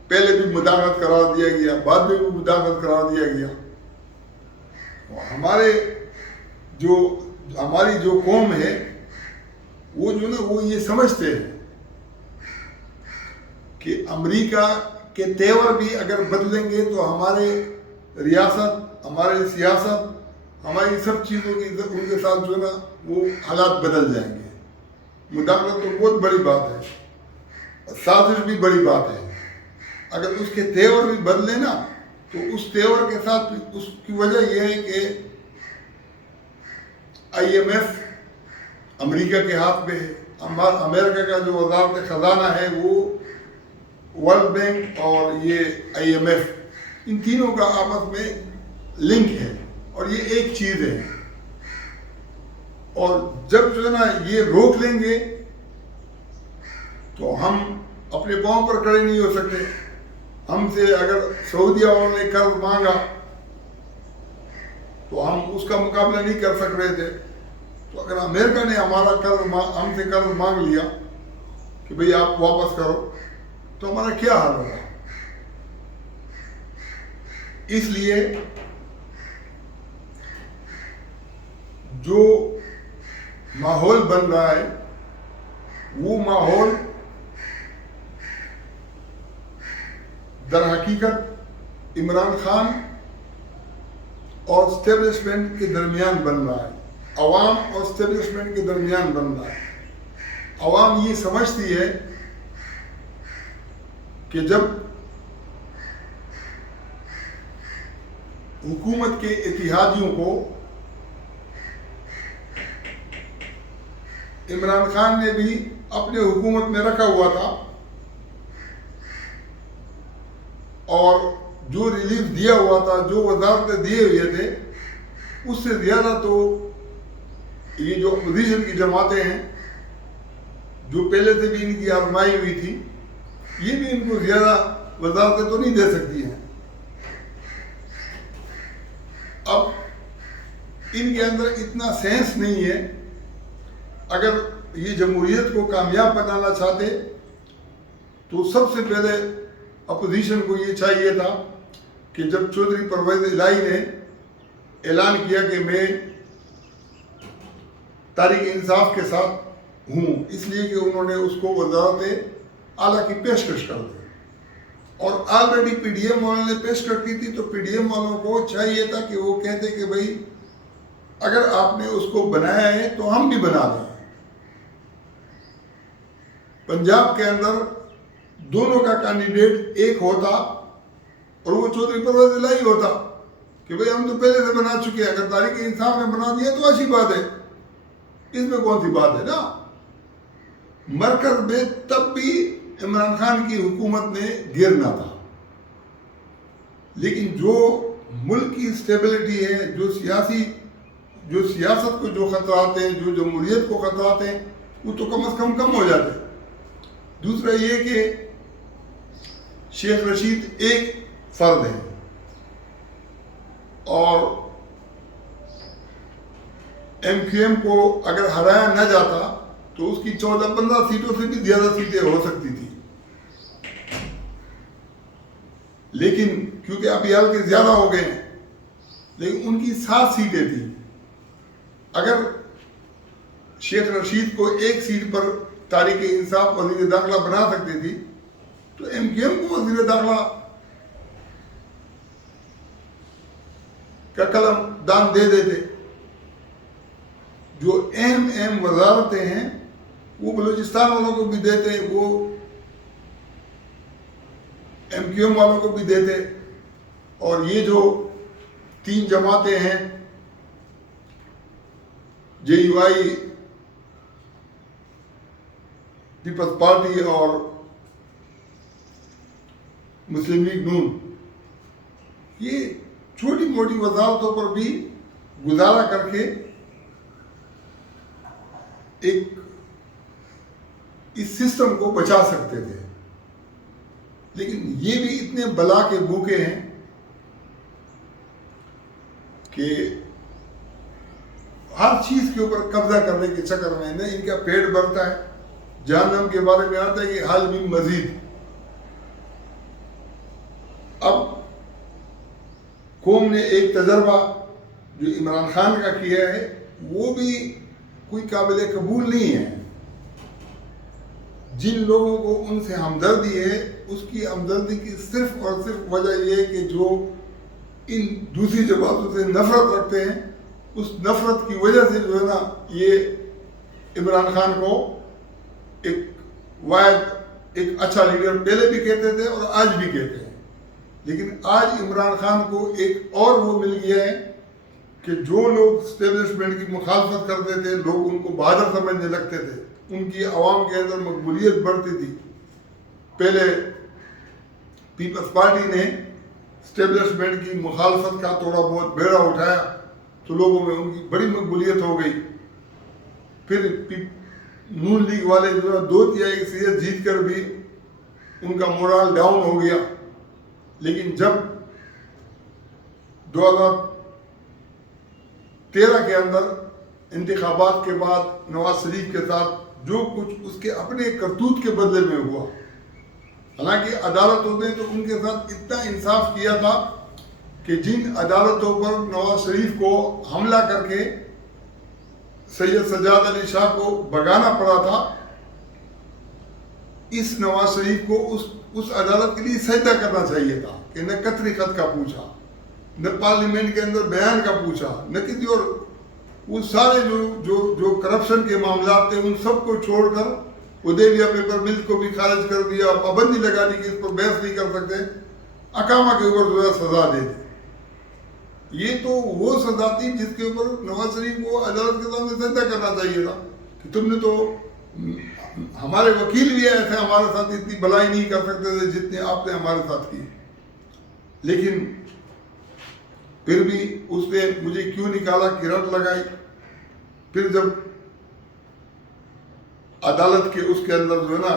پہلے بھی مداخلت قرار دیا گیا، بعد میں بھی مداخلت قرار دیا گیا. ہماری جو قوم ہے وہ جو نا وہ یہ سمجھتے ہیں کہ امریکہ کے تیور بھی اگر بدلیں گے تو ہمارے ریاست، ہماری سیاست، ہماری سب چیزوں کی ان کے ساتھ جو ہے نا وہ حالات بدل جائیں گے. مداخلت تو بہت بڑی بات ہے، سازش بھی بڑی بات ہے. اگر اس کے تیور بھی بدلے نا تو اس تیور کے ساتھ اس کی وجہ یہ ہے کہ IMF امریکہ کے ہاتھ میں ہے، امریکہ کا جو وزارت خزانہ ہے وہ ورلڈ بینک اور یہ IMF، ان تینوں کا آپس میں لنک ہے اور یہ ایک چیز ہے. اور جب جو ہے نا یہ روک لیں گے تو ہم اپنے پاؤں پر کھڑے نہیں ہو سکتے. ہم سے اگر سعودیہ والوں نے قرض مانگا تو ہم اس کا مقابلہ نہیں کر سک رہے تھے، تو اگر امریکہ نے ہم سے قرض مانگ لیا کہ بھئی آپ واپس کرو تو ہمارا کیا حال ہوگا. اس لیے جو ماحول بن رہا ہے وہ ماحول در حقیقت عمران خان اور اسٹیبلشمنٹ کے درمیان بن رہا ہے، عوام اور اسٹیبلشمنٹ کے درمیان بن رہا ہے. عوام یہ سمجھتی ہے کہ جب حکومت کے اتحادیوں کو عمران خان نے بھی اپنے حکومت میں رکھا ہوا تھا اور جو ریلیف دیا ہوا تھا، جو وزارتیں دیے ہوئے تھے، اس سے زیادہ تو یہ جو اپوزیشن کی جماعتیں ہیں جو پہلے سے بھی ان کی آزمائی ہوئی تھی، یہ بھی ان کو زیادہ وزارتیں تو نہیں دے سکتی ہیں. اب ان کے اندر اتنا سینس نہیں ہے. اگر یہ جمہوریت کو کامیاب بنانا چاہتے تو سب سے پہلے اپوزیشن کو یہ چاہیے تھا کہ جب چودھری پرویز الہی نے اعلان کیا کہ میں تحریک انصاف کے ساتھ ہوں، اس لیے کہ انہوں نے اس کو وزارت اعلیٰ کی پیشکش کر دی، اور آلریڈی پی ڈی ایم والوں نے پیشکش کی تھی، تو پی ڈی ایم والوں کو چاہیے تھا کہ وہ کہتے کہ بھائی اگر آپ نے اس کو بنایا ہے تو ہم بھی بنا دیں۔ پنجاب کے اندر دونوں کا کینڈیڈیٹ ایک ہوتا اور وہ چودھری پرویز الہی ہوتا کہ بھئی ہم تو پہلے سے بنا چکے ہیں، اگر تحریک انصاف نے بنا دیا تو اچھی بات ہے، اس میں کون سی بات ہے نا۔ مرکز میں تب بھی عمران خان کی حکومت نے گرنا تھا، لیکن جو ملک کی اسٹیبلٹی ہے، جو سیاست کو جو خطرات ہیں، جو جمہوریت کو خطرات ہیں، وہ تو کم از کم ہو جاتے۔ دوسرا یہ کہ شیخ رشید ایک فرد ہے، اور ایم کیو ایم کو اگر ہرایا نہ جاتا تو اس کی 14-15 سیٹوں سے بھی زیادہ سیٹیں ہو سکتی تھی، لیکن کیونکہ ابھی ہلکے زیادہ ہو گئے ہیں، لیکن ان کی 7 سیٹیں تھیں۔ اگر شیخ رشید کو ایک سیٹ پر تحریک انصاف وزیر داخلہ بنا سکتی تھی تو ایم کیو ایم کو وزیر داخلہ کا قلم دان دے دیتے۔ جو اہم وزارتیں ہیں وہ بلوچستان والوں کو بھی دیتے، وہ ایم کیو ایم والوں کو بھی دیتے، اور یہ جو 3 جماعتیں ہیں جے یو آئی، پیپلز پارٹی اور مسلم لیگ نون، یہ چھوٹی موٹی وزارتوں پر بھی گزارا کر کے ایک اس سسٹم کو بچا سکتے تھے، لیکن یہ بھی اتنے بلا کے بھوکے ہیں کہ ہر چیز کے اوپر قبضہ کرنے کے چکر میں نہ ان کا پیٹ بھرتا ہے۔ جہنم کے بارے میں آتا ہے کہ حال بھی مزید۔ اب قوم نے ایک تجربہ جو عمران خان کا کیا ہے وہ بھی کوئی قابل قبول نہیں ہے۔ جن لوگوں کو ان سے ہمدردی ہے، اس کی ہمدردی کی صرف اور صرف وجہ یہ ہے کہ جو ان دوسری جماعتوں سے نفرت رکھتے ہیں، اس نفرت کی وجہ سے جو ہے نا یہ عمران خان کو ایک اچھا لیڈر پہلے بھی کہتے تھے اور آج بھی کہتے ہیں، لیکن آج عمران خان کو ایک اور وہ مل گیا ہے کہ جو لوگ اسٹیبلشمنٹ کی مخالفت کرتے تھے، لوگ ان کو بہادر سمجھنے لگتے تھے، ان کی عوام کے اندر مقبولیت بڑھتی تھی۔ پہلے پیپلز پارٹی نے اسٹیبلشمنٹ کی مخالفت کا تھوڑا بہت بیڑا اٹھایا تو لوگوں میں ان کی بڑی مقبولیت ہو گئی۔ پھر نون لیگ والے جو ہے 2/3 سیٹ جیت کر بھی ان کا مورال ڈاؤن ہو گیا، لیکن جب 2013 کے اندر انتخابات کے بعد نواز شریف کے ساتھ جو کچھ اس کے اپنے کرتوت کے بدلے میں ہوا، حالانکہ عدالتوں نے تو ان کے ساتھ اتنا انصاف کیا تھا کہ جن عدالتوں پر نواز شریف کو حملہ کر کے سید سجاد علی شاہ کو بھگانا پڑا تھا، اس نواز شریف کو اس عدالت کے لیے سجدہ کرنا چاہیے تھا کہ نہ قطری خط کا پوچھا، نہ پارلیمنٹ کے اندر بیان کا پوچھا، نہ کسی اور، وہ سارے جو کرپشن کے معاملات تھے ان سب کو چھوڑ کر ادیبیہ پیپر مل کو بھی خارج کر دیا، پابندی لگا دی کہ اس پر بحث نہیں کر سکتے، اقامہ کے اوپر جو ہے سزا دے دی۔ یہ تو وہ سزا تھی جس کے اوپر نواز شریف کو عدالت کے سامنے سجدہ کرنا چاہیے تھا کہ تم نے تو، ہمارے وکیل بھی ایسے ہمارے ساتھ اتنی بلائی نہیں کر سکتے تھے جتنے آپ نے ہمارے ساتھ کی، لیکن پھر بھی اس نے مجھے کیوں نکالا کی رٹ لگائی۔ پھر جب عدالت کے اس کے اندر جو ہے نا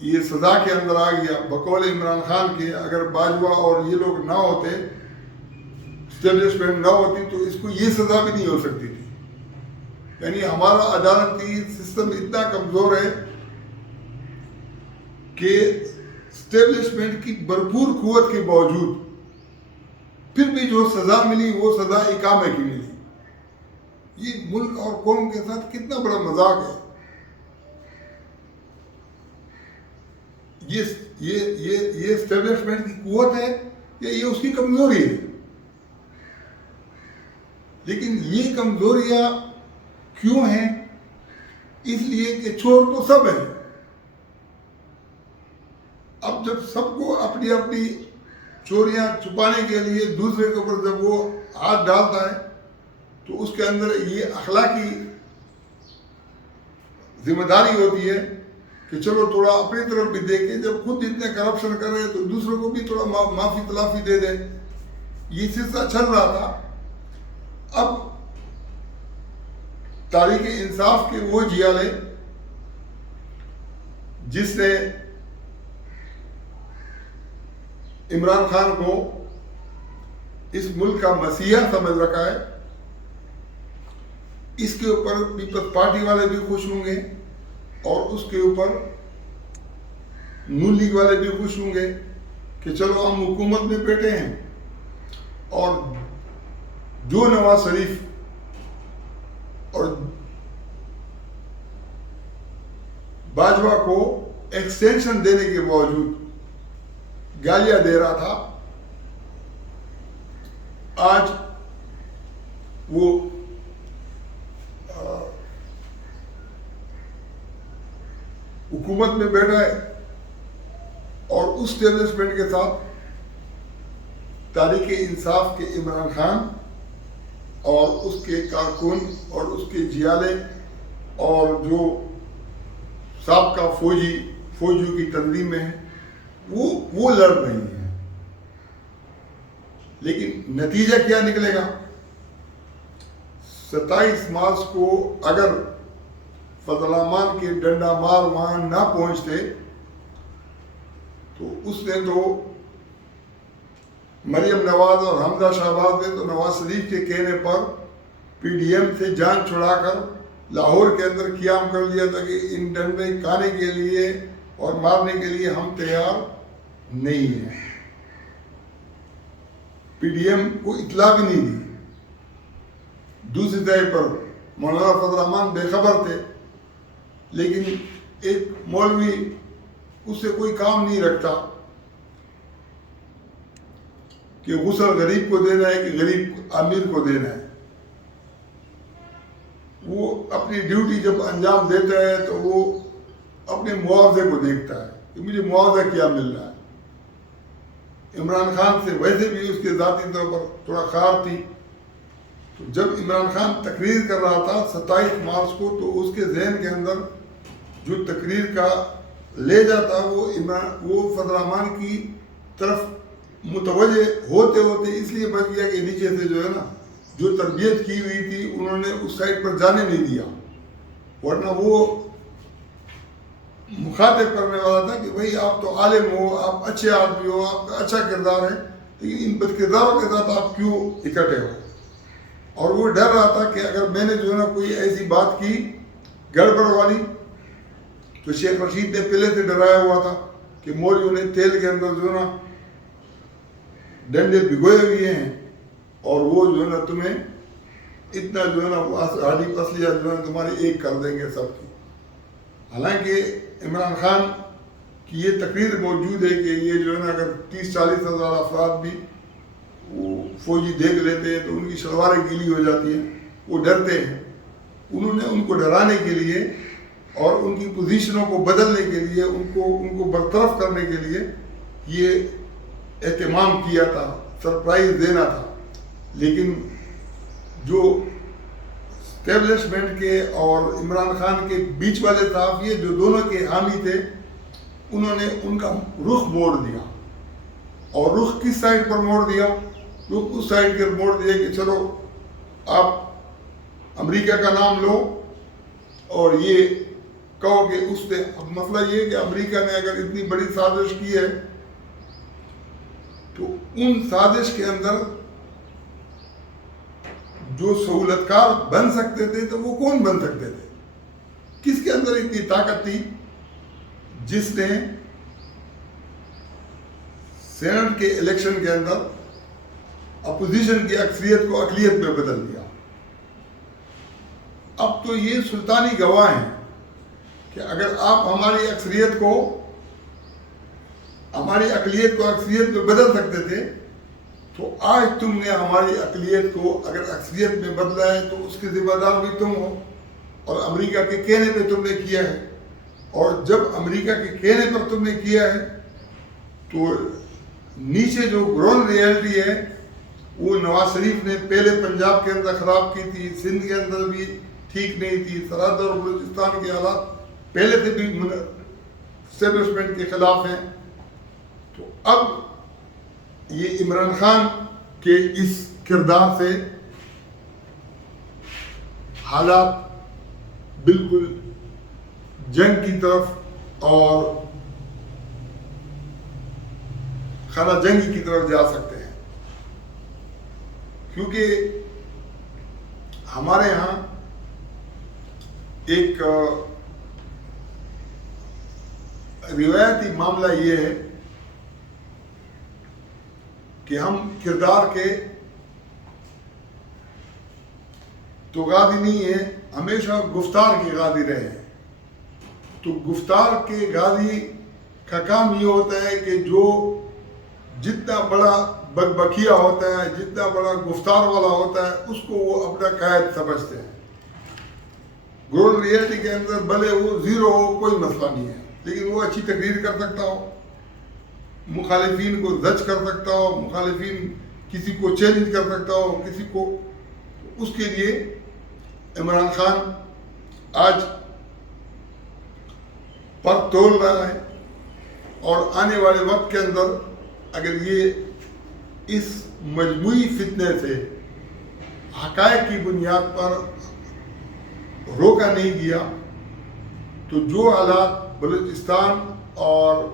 یہ سزا کے اندر آ گیا بقول عمران خان کے، اگر باجوہ اور یہ لوگ نہ ہوتے، اسٹیبلشمنٹ نہ ہوتی تو اس کو یہ سزا بھی نہیں ہو سکتی تھی۔ یعنی ہمارا عدالتی سسٹم اتنا کمزور ہے کہ اسٹیبلشمنٹ کی بھرپور قوت کے باوجود پھر بھی جو سزا ملی وہ سزا اقامے کی ملی. یہ ملک اور قوم کے ساتھ کتنا بڑا مذاق ہے. یہ اسٹیبلشمنٹ کی قوت ہے یا یہ اس کی کمزوری ہے؟ لیکن یہ کمزوریاں کیوں ہیں؟ اس لیے کہ چور تو سب ہیں. اب جب سب کو اپنی اپنی چوریاں چھپانے کے لیے دوسرے کے اوپر جب وہ ہاتھ ڈالتا ہے تو اس کے اندر یہ اخلاقی ذمہ داری ہوتی ہے کہ چلو تھوڑا اپنی طرف بھی دیکھیں. جب خود اتنے کرپشن کر رہے تو دوسروں کو بھی تھوڑا معافی تلافی دے دیں. یہ سلسلہ چل رہا تھا. اب تحریک انصاف کے وہ جیالے جس نے عمران خان کو اس ملک کا مسیحا سمجھ رکھا ہے، اس کے اوپر پیپلز پارٹی والے بھی خوش ہوں گے اور اس کے اوپر نون لیگ والے بھی خوش ہوں گے کہ چلو ہم حکومت میں بیٹھے ہیں. اور جو نواز شریف اور باجوہ کو ایکسٹینشن دینے کے باوجود گالیاں دے رہا تھا، آج وہ حکومت میں بیٹھا ہے اور اس اسٹیبلشمنٹ کے ساتھ تحریک انصاف کے عمران خان اور اس کے کارکن اور اس کے جیالے اور جو سابقہ فوجیوں کی تنظیم میں ہیں وہ لڑ رہی ہیں. لیکن نتیجہ کیا نکلے گا؟ 27 مارچ کو اگر فضل الرحمان کے ڈنڈا مار وہاں نہ پہنچتے تو اس نے تو مریم نواز اور حمزہ شہباز نے تو نواز شریف کے کہنے پر پی ڈی ایم سے جان چھڑا کر لاہور کے اندر قیام کر لیا تھا کہ ان ڈنڈے کھانے کے لیے اور مارنے کے لیے ہم تیار نہیں ہیں. پی ڈی ایم کو اطلاع بھی نہیں دی. دوسری طرح پر مولانا فضل الرحمان بے خبر تھے، لیکن ایک مولوی اس سے کوئی کام نہیں رکھتا کہ غسل غریب کو دینا ہے کہ غریب امیر کو دینا ہے. وہ اپنی ڈیوٹی جب انجام دیتا ہے تو وہ اپنے معاوضے کو دیکھتا ہے کہ مجھے معاوضہ کیا مل رہا ہے. عمران خان سے ویسے بھی اس کے ذاتی طور پر تھوڑا خار تھی. تو جب عمران خان تقریر کر رہا تھا 27 مارچ کو تو اس کے ذہن کے اندر جو تقریر کا لہجہ تھا وہ فضل الرحمان کی طرف متوجہ ہوتے ہوتے اس لیے بچ گیا کہ نیچے سے جو ہے نا جو تربیت کی ہوئی تھی انہوں نے اس سائڈ پر جانے نہیں دیا، ورنہ وہ مخاطب کرنے والا تھا کہ بھئی آپ تو عالم ہو، آپ اچھے آدمی ہو، آپ کا اچھا کردار ہے، لیکن ان بد کرداروں کے ساتھ آپ کیوں اکٹھے ہو. اور وہ ڈر رہا تھا کہ اگر میں نے جو ہے نا کوئی ایسی بات کی گڑبڑ والی تو شیخ رشید نے پہلے سے ڈرایا ہوا تھا کہ مولویوں نے تیل کے اندر جو ہے نا ڈنڈے بھگوئے ہوئے ہیں اور وہ جو ہے نا تمہیں اتنا جو ہے نا ہڈی پسلیاں جو ہے تمہاری ایک کر دیں گے سب کی. حالانکہ عمران خان کی یہ تقریر موجود ہے کہ یہ جو ہے نا اگر 30-40 ہزار افراد بھی وہ فوجی دیکھ لیتے ہیں تو ان کی شلواریں گیلی ہو جاتی ہیں، وہ ڈرتے ہیں. انہوں نے ان کو ڈرانے کے لیے اور ان کی پوزیشنوں کو بدلنے کے لیے ان کو برطرف کرنے کے لیے یہ اہتمام کیا تھا، سرپرائز دینا تھا. لیکن جو اسٹیبلشمنٹ کے اور عمران خان کے بیچ والے صحافی جو دونوں کے حامی تھے انہوں نے ان کا رخ موڑ دیا. اور رخ کس سائڈ پر موڑ دیا؟ رخ اس سائڈ پر موڑ دیا کہ چلو آپ امریکہ کا نام لو اور یہ کہو کہ اس نے. اب مسئلہ یہ کہ امریکہ نے اگر اتنی بڑی سازش کی ہے تو ان سازش کے اندر جو سہولت کار بن سکتے تھے تو وہ کون بن سکتے تھے؟ کس کے اندر اتنی طاقت تھی جس نے سینٹ کے الیکشن کے اندر اپوزیشن کی اکثریت کو اقلیت میں بدل دیا. اب تو یہ سلطانی گواہ ہیں کہ اگر آپ ہماری اکثریت کو اکثریت میں بدل سکتے تھے تو آج تم نے ہماری اقلیت کو اگر اکثریت میں بدلا ہے تو اس کے ذمہ دار بھی تم ہو, اور امریکہ کے کہنے پہ تم نے کیا ہے. اور جب امریکہ کے کہنے پر تم نے کیا ہے تو نیچے جو گراؤنڈ ریئلٹی ہے وہ نواز شریف نے پہلے پنجاب کے اندر خراب کی تھی, سندھ کے اندر بھی ٹھیک نہیں تھی, سرحد اور بلوچستان کے حالات پہلے سے بھی اسٹیبلشمنٹ کے خلاف ہیں. تو اب یہ عمران خان کے اس کردار سے حالات بالکل جنگ کی طرف اور خانہ جنگی کی طرف جا سکتے ہیں, کیونکہ ہمارے ہاں ایک روایتی معاملہ یہ ہے کہ ہم کردار کے تو غازی نہیں ہیں, ہمیشہ گفتار کے غازی رہے ہیں. تو گفتار کے غازی کا کام یہ ہوتا ہے کہ جو جتنا بڑا بکبکیا ہوتا ہے, جتنا بڑا گفتار والا ہوتا ہے, اس کو وہ اپنا قائد سمجھتے ہیں. گراؤنڈ ریئلٹی کے اندر بھلے وہ زیرو ہو کوئی مسئلہ نہیں ہے, لیکن وہ اچھی تقریر کر سکتا ہو, مخالفین کو زج کر سکتا ہو, مخالفین کسی کو چیلنج کر سکتا ہو, کسی کو. اس کے لیے عمران خان آج پر تول رہا ہے, اور آنے والے وقت کے اندر اگر یہ اس مجموعی فتنے سے حقائق کی بنیاد پر روکا نہیں گیا تو جو حالات بلوچستان اور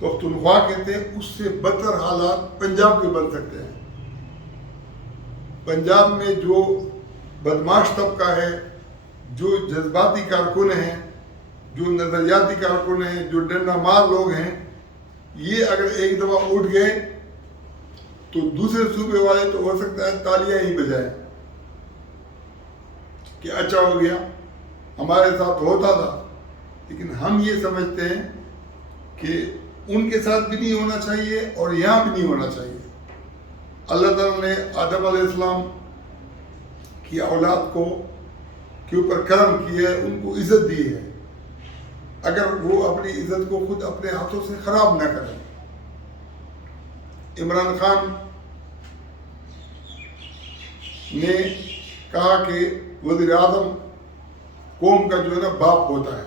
پختونخوا کے تھے اس سے بدتر حالات پنجاب کے بن سکتے ہیں. پنجاب میں جو بدماش طبقہ ہے, جو جذباتی کارکن ہیں, جو نظریاتی کارکن ہیں, جو ڈنڈا مار لوگ ہیں, یہ اگر ایک دفعہ اٹھ گئے تو دوسرے صوبے والے تو ہو سکتا ہے تالیاں ہی بجائیں کہ اچھا ہو گیا, ہمارے ساتھ ہوتا تھا. لیکن ہم یہ سمجھتے ہیں کہ ان کے ساتھ بھی نہیں ہونا چاہیے اور یہاں بھی نہیں ہونا چاہیے. اللہ تعالیٰ نے آدم علیہ السلام کی اولاد کے اوپر کرم کیا ہے, ان کو عزت دی ہے. اگر وہ اپنی عزت کو خود اپنے ہاتھوں سے خراب نہ کریں. عمران خان نے کہا کہ وزیر اعظم قوم کا جو ہے نا باپ ہوتا ہے.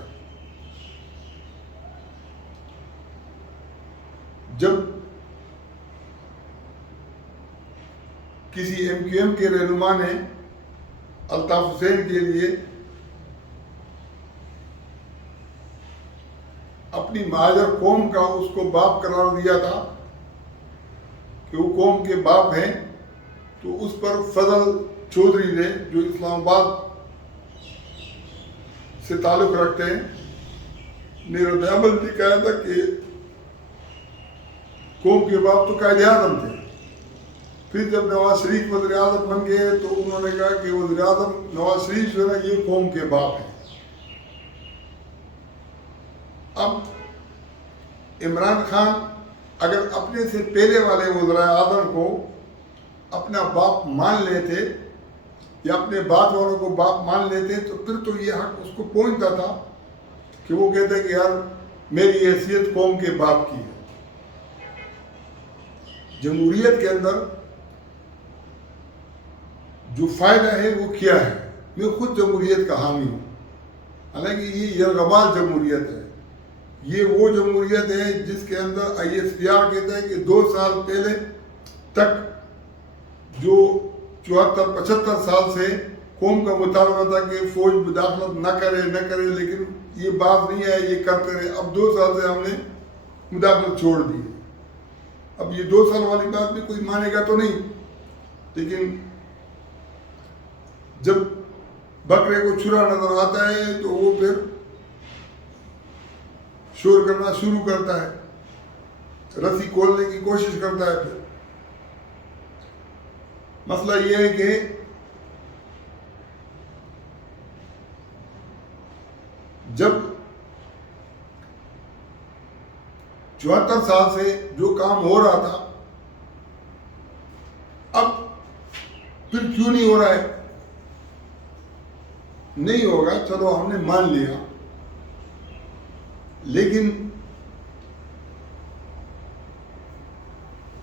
جب کسی ایم کیو ایم کے رہنما نے الطاف حسین کے لیے اپنی مہاجر قوم کا اس کو باپ قرار دیا تھا کہ وہ قوم کے باپ ہیں, تو اس پر فضل چودھری نے جو اسلام آباد سے تعلق رکھتے ہیں نے رد عمل بھی کہا تھا کہ قوم کے باپ تو قائد اعظم تھے. پھر جب نواز شریف وزیر اعظم بن گئے تو انہوں نے کہا کہ وزیر اعظم نواز شریف جو ہے نا یہ قوم کے باپ ہیں. اب عمران خان اگر اپنے سے پہلے والے وزراء اعظم کو اپنا باپ مان لیتے یا اپنے بعد والوں کو باپ مان لیتے تو پھر تو یہ حق اس کو پہنچتا تھا کہ وہ کہتے کہ یار میری حیثیت قوم کے باپ کی ہے. جمہوریت کے اندر جو فائدہ ہے وہ کیا ہے. میں خود جمہوریت کا حامی ہوں, حالانکہ یہ یرغمال جمہوریت ہے. یہ وہ جمہوریت ہے جس کے اندر ISPR کہتا ہے کہ 2 سال پہلے تک جو 74-75 سال سے قوم کا مطالبہ تھا کہ فوج مداخلت نہ کرے, لیکن یہ بات نہیں ہے, یہ کرتے رہے. اب 2 سال سے ہم نے مداخلت چھوڑ دی. اب یہ 2 سال والی بات بھی کوئی مانے گا تو نہیں, لیکن جب بکرے کو چھرا نظر آتا ہے تو وہ پھر شور کرنا شروع کرتا ہے. رسی کھولنے کی کوشش کرتا ہے. پھر مسئلہ یہ ہے کہ جب 74 سال سے جو کام ہو رہا تھا اب پھر کیوں نہیں ہو رہا ہے؟ نہیں ہوگا، چلو ہم نے مان لیا، لیکن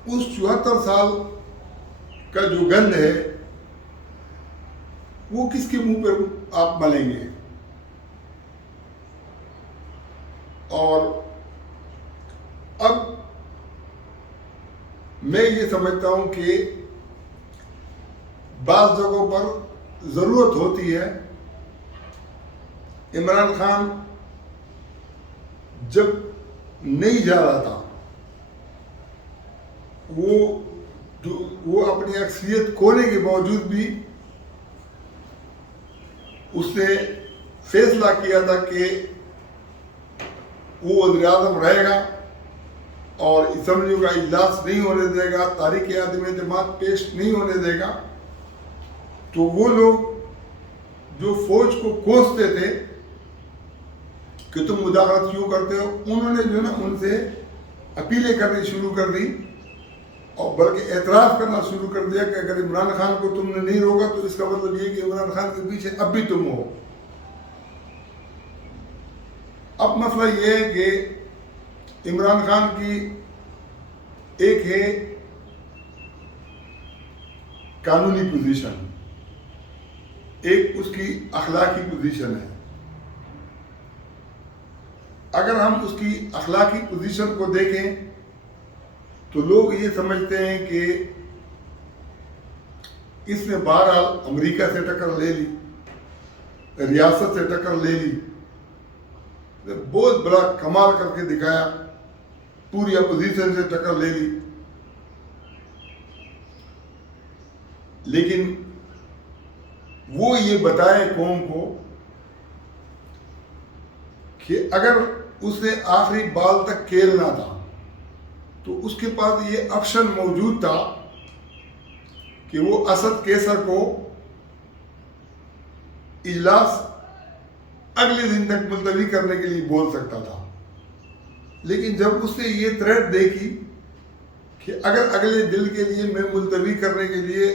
اس 74 سال کا جو گند ہے وہ کس کے منہ پہ آپ ملیں گے؟ اور اب میں یہ سمجھتا ہوں کہ بعض جگہوں پر ضرورت ہوتی ہے. عمران خان جب نہیں جا رہا تھا وہ اپنی اکثریت کھونے کے باوجود بھی اس نے فیصلہ کیا تھا کہ وہ وزیر اعظم رہے گا اور اسمبلیوں کا اجلاس نہیں ہونے دے گا، تاریخ عدم اعتماد پیش نہیں ہونے دے گا. تو وہ لوگ جو فوج کو کوستے تھے کہ تم مداخلت کیوں کرتے ہو، انہوں نے جو ہے نا ان سے اپیلیں کرنی شروع کر دی اور بلکہ اعتراف کرنا شروع کر دیا کہ اگر عمران خان کو تم نے نہیں روکا تو اس کا مطلب یہ کہ عمران خان کے پیچھے اب بھی تم ہو. اب مسئلہ یہ ہے کہ عمران خان کی ایک ہے قانونی پوزیشن، ایک اس کی اخلاقی پوزیشن ہے. اگر ہم اس کی اخلاقی پوزیشن کو دیکھیں تو لوگ یہ سمجھتے ہیں کہ اس نے بہرحال امریکہ سے ٹکر لے لی، ریاست سے ٹکر لے لی، بہت بڑا کمال کر کے دکھایا، پوری اپوزیشن سے ٹکر لے لی. لیکن وہ یہ بتائے قوم کو کہ اگر اس نے آخری بال تک کھیلنا تھا تو اس کے پاس یہ آپشن موجود تھا کہ وہ اسد کیسر کو اجلاس اگلے دن تک ملتوی کرنے کے لیے بول سکتا تھا. لیکن جب اس نے یہ تھریٹ دیکھی کہ اگر اگلے دن کے لیے میں ملتوی کرنے کے لیے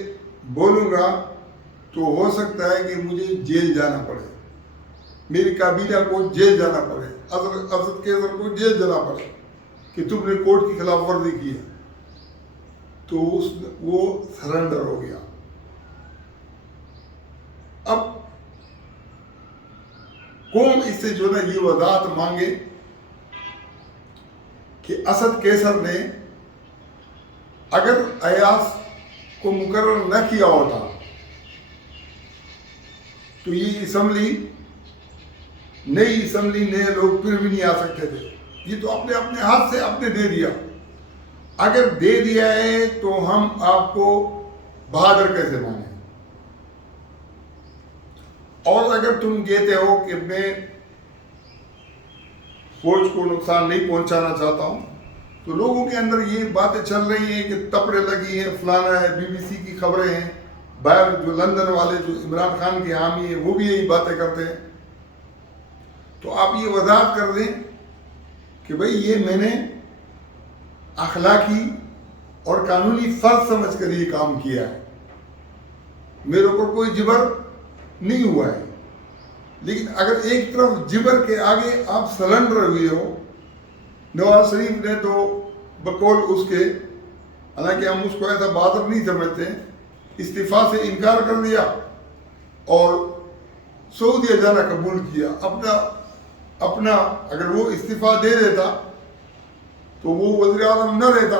بولوں گا تو ہو سکتا ہے کہ مجھے جیل جانا پڑے، میری قبیلہ کو جیل جانا پڑے، اسد کیسر کو جیل جانا پڑے کہ تم نے کورٹ کی خلاف ورزی کی ہے، تو وہ سرنڈر ہو گیا. اب قوم اس سے جو ہے یہ وضاحت مانگے کہ اسد کیسر نے اگر ایاز کو مقرر نہ کیا ہوتا تو یہ اسمبلی، نئی اسمبلی نئے لوگ پھر بھی نہیں آ سکتے تھے. یہ تو اپنے ہاتھ سے آپ نے دے دیا. اگر دے دیا ہے تو ہم آپ کو بہادر کیسے مانیں؟ اور اگر تم کہتے ہو کہ میں فوج کو نقصان نہیں پہنچانا چاہتا ہوں تو لوگوں کے اندر یہ باتیں چل رہی ہیں کہ تپڑے لگی ہیں، فلانا ہے، BBC کی خبریں ہیں، باہر جو لندن والے جو عمران خان کے حامی ہیں وہ بھی یہی باتیں کرتے ہیں. تو آپ یہ وضاحت کر دیں کہ بھئی یہ میں نے اخلاقی اور قانونی فرض سمجھ کر یہ کام کیا ہے، میرے اوپر کوئی جبر نہیں ہوا ہے. لیکن اگر ایک طرف جبر کے آگے آپ سرنڈر ہوئے ہو، نواز شریف نے تو بقول اس کے، حالانکہ ہم اس کو ایسا بہادر نہیں سمجھتے، استعفیٰ سے انکار کر دیا اور سعودیہ جانا قبول کیا. اپنا اگر وہ استعفیٰ دے دیتا تو وہ وزیر اعظم نہ رہتا.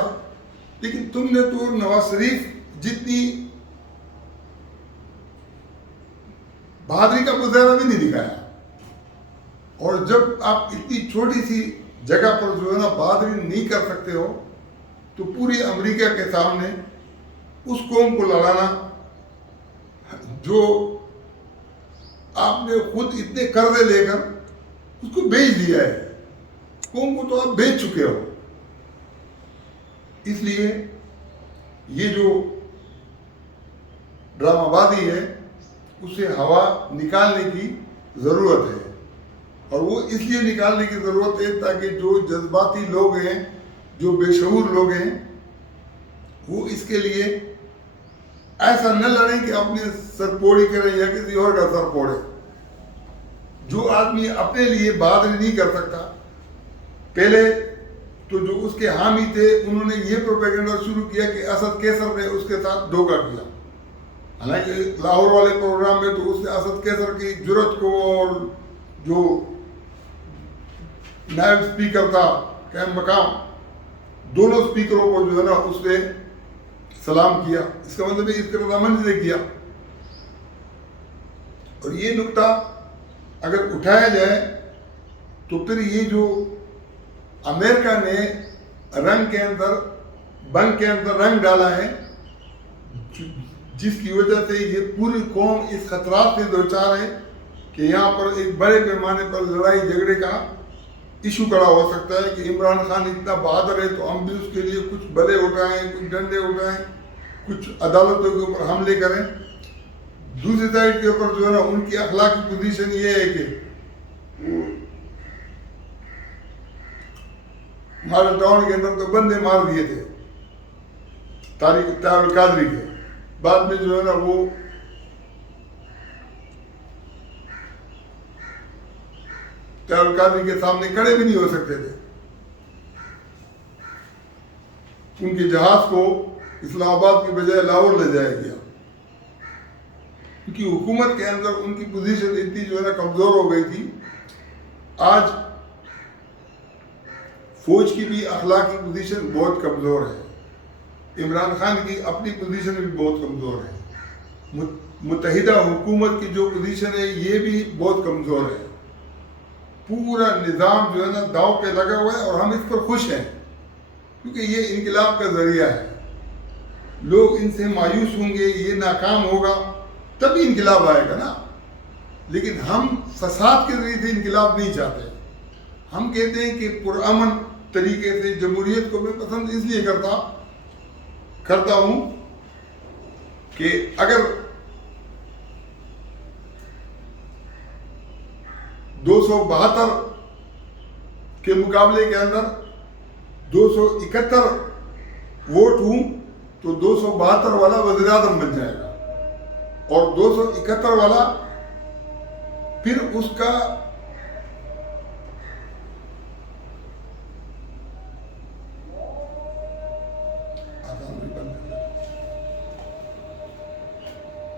لیکن تم نے تو نواز شریف جتنی بہادری کا مظاہرہ بھی نہیں دکھایا. اور جب آپ اتنی چھوٹی سی جگہ پر جو ہے نا بہادری نہیں کر سکتے ہو تو پوری امریکہ کے سامنے اس قوم کو لڑانا جو آپ نے خود اتنے قرضے لے کر اس کو بیچ دیا ہے، قوم کو تو آپ بیچ چکے ہو. اس لیے یہ جو ڈرامہ بازی ہے اس سے ہوا نکالنے کی ضرورت ہے، اور وہ اس لیے نکالنے کی ضرورت ہے تاکہ جو جذباتی لوگ ہیں، جو بے شعور لوگ ہیں، وہ اس کے لیے ایسا نہ لڑیں کہ اپنے سر پوڑی کریں یا کسی اور کا سر پوڑے۔ جو آدمی اپنے لیے بہادری نہیں کر سکتا، پہلے تو جو اس کے حامی تھے انہوں نے یہ پروپیگنڈا شروع کیا کہ اسد کیسر نے اس کے ساتھ دھوکہ کیا، حالانکہ لاہور والے پروگرام میں تو اس نے اسد کیسر کی جرت کو اور جو نائب اسپیکر تھا قائم مقام، دونوں اسپیکروں کو جو ہے نا اس نے سلام کیا۔ اس کا مطلب اس کا رضامندی سے کیا۔ اور یہ نکتہ اگر اٹھایا جائے تو پھر یہ جو امریکہ نے رنگ کے اندر بنگ کے اندر رنگ ڈالا ہے، جس کی وجہ سے یہ پوری قوم اس خطرات سے دوچار ہے کہ یہاں پر ایک بڑے پیمانے پر لڑائی جھگڑے کا ایشو کھڑا ہو سکتا ہے کہ عمران خان اتنا بہادر ہے تو ہم بھی اس کے لیے کچھ بلے اٹھائیں، کچھ ڈنڈے اٹھائیں، کچھ عدالتوں کے اوپر حملے کریں۔ دوسری سائڈ کے اوپر جو ہے نا ان کی اخلاقی پوزیشن یہ ہے کہ ہمارے ٹاؤن کے اندر تو بندے مار دیے تھے طارق القادری کے، بعد میں جو ہے نا وہ طارق القادری کے سامنے کھڑے بھی نہیں ہو سکتے تھے۔ ان کے جہاز کو اسلام آباد کی بجائے لاہور لے جایا گیا، کیونکہ حکومت کے اندر ان کی پوزیشن اتنی جو ہے نا کمزور ہو گئی تھی۔ آج فوج کی بھی اخلاقی پوزیشن بہت کمزور ہے، عمران خان کی اپنی پوزیشن بھی بہت کمزور ہے، متحدہ حکومت کی جو پوزیشن ہے یہ بھی بہت کمزور ہے۔ پورا نظام جو ہے نا داؤ پہ لگا ہوا ہے، اور ہم اس پر خوش ہیں کیونکہ یہ انقلاب کا ذریعہ ہے۔ لوگ ان سے مایوس ہوں گے، یہ ناکام ہوگا تبھی انقلاب آئے گا نا، لیکن ہم فساد کے ذریعے سے انقلاب نہیں چاہتے۔ ہم کہتے ہیں کہ پرامن طریقے سے جمہوریت کو میں پسند اس لیے کرتا ہوں کہ اگر 272 کے مقابلے کے اندر 271 ووٹ ہوں تو 272 والا وزیر اعظم بن جائے گا، اور 271 والا پھر اس کا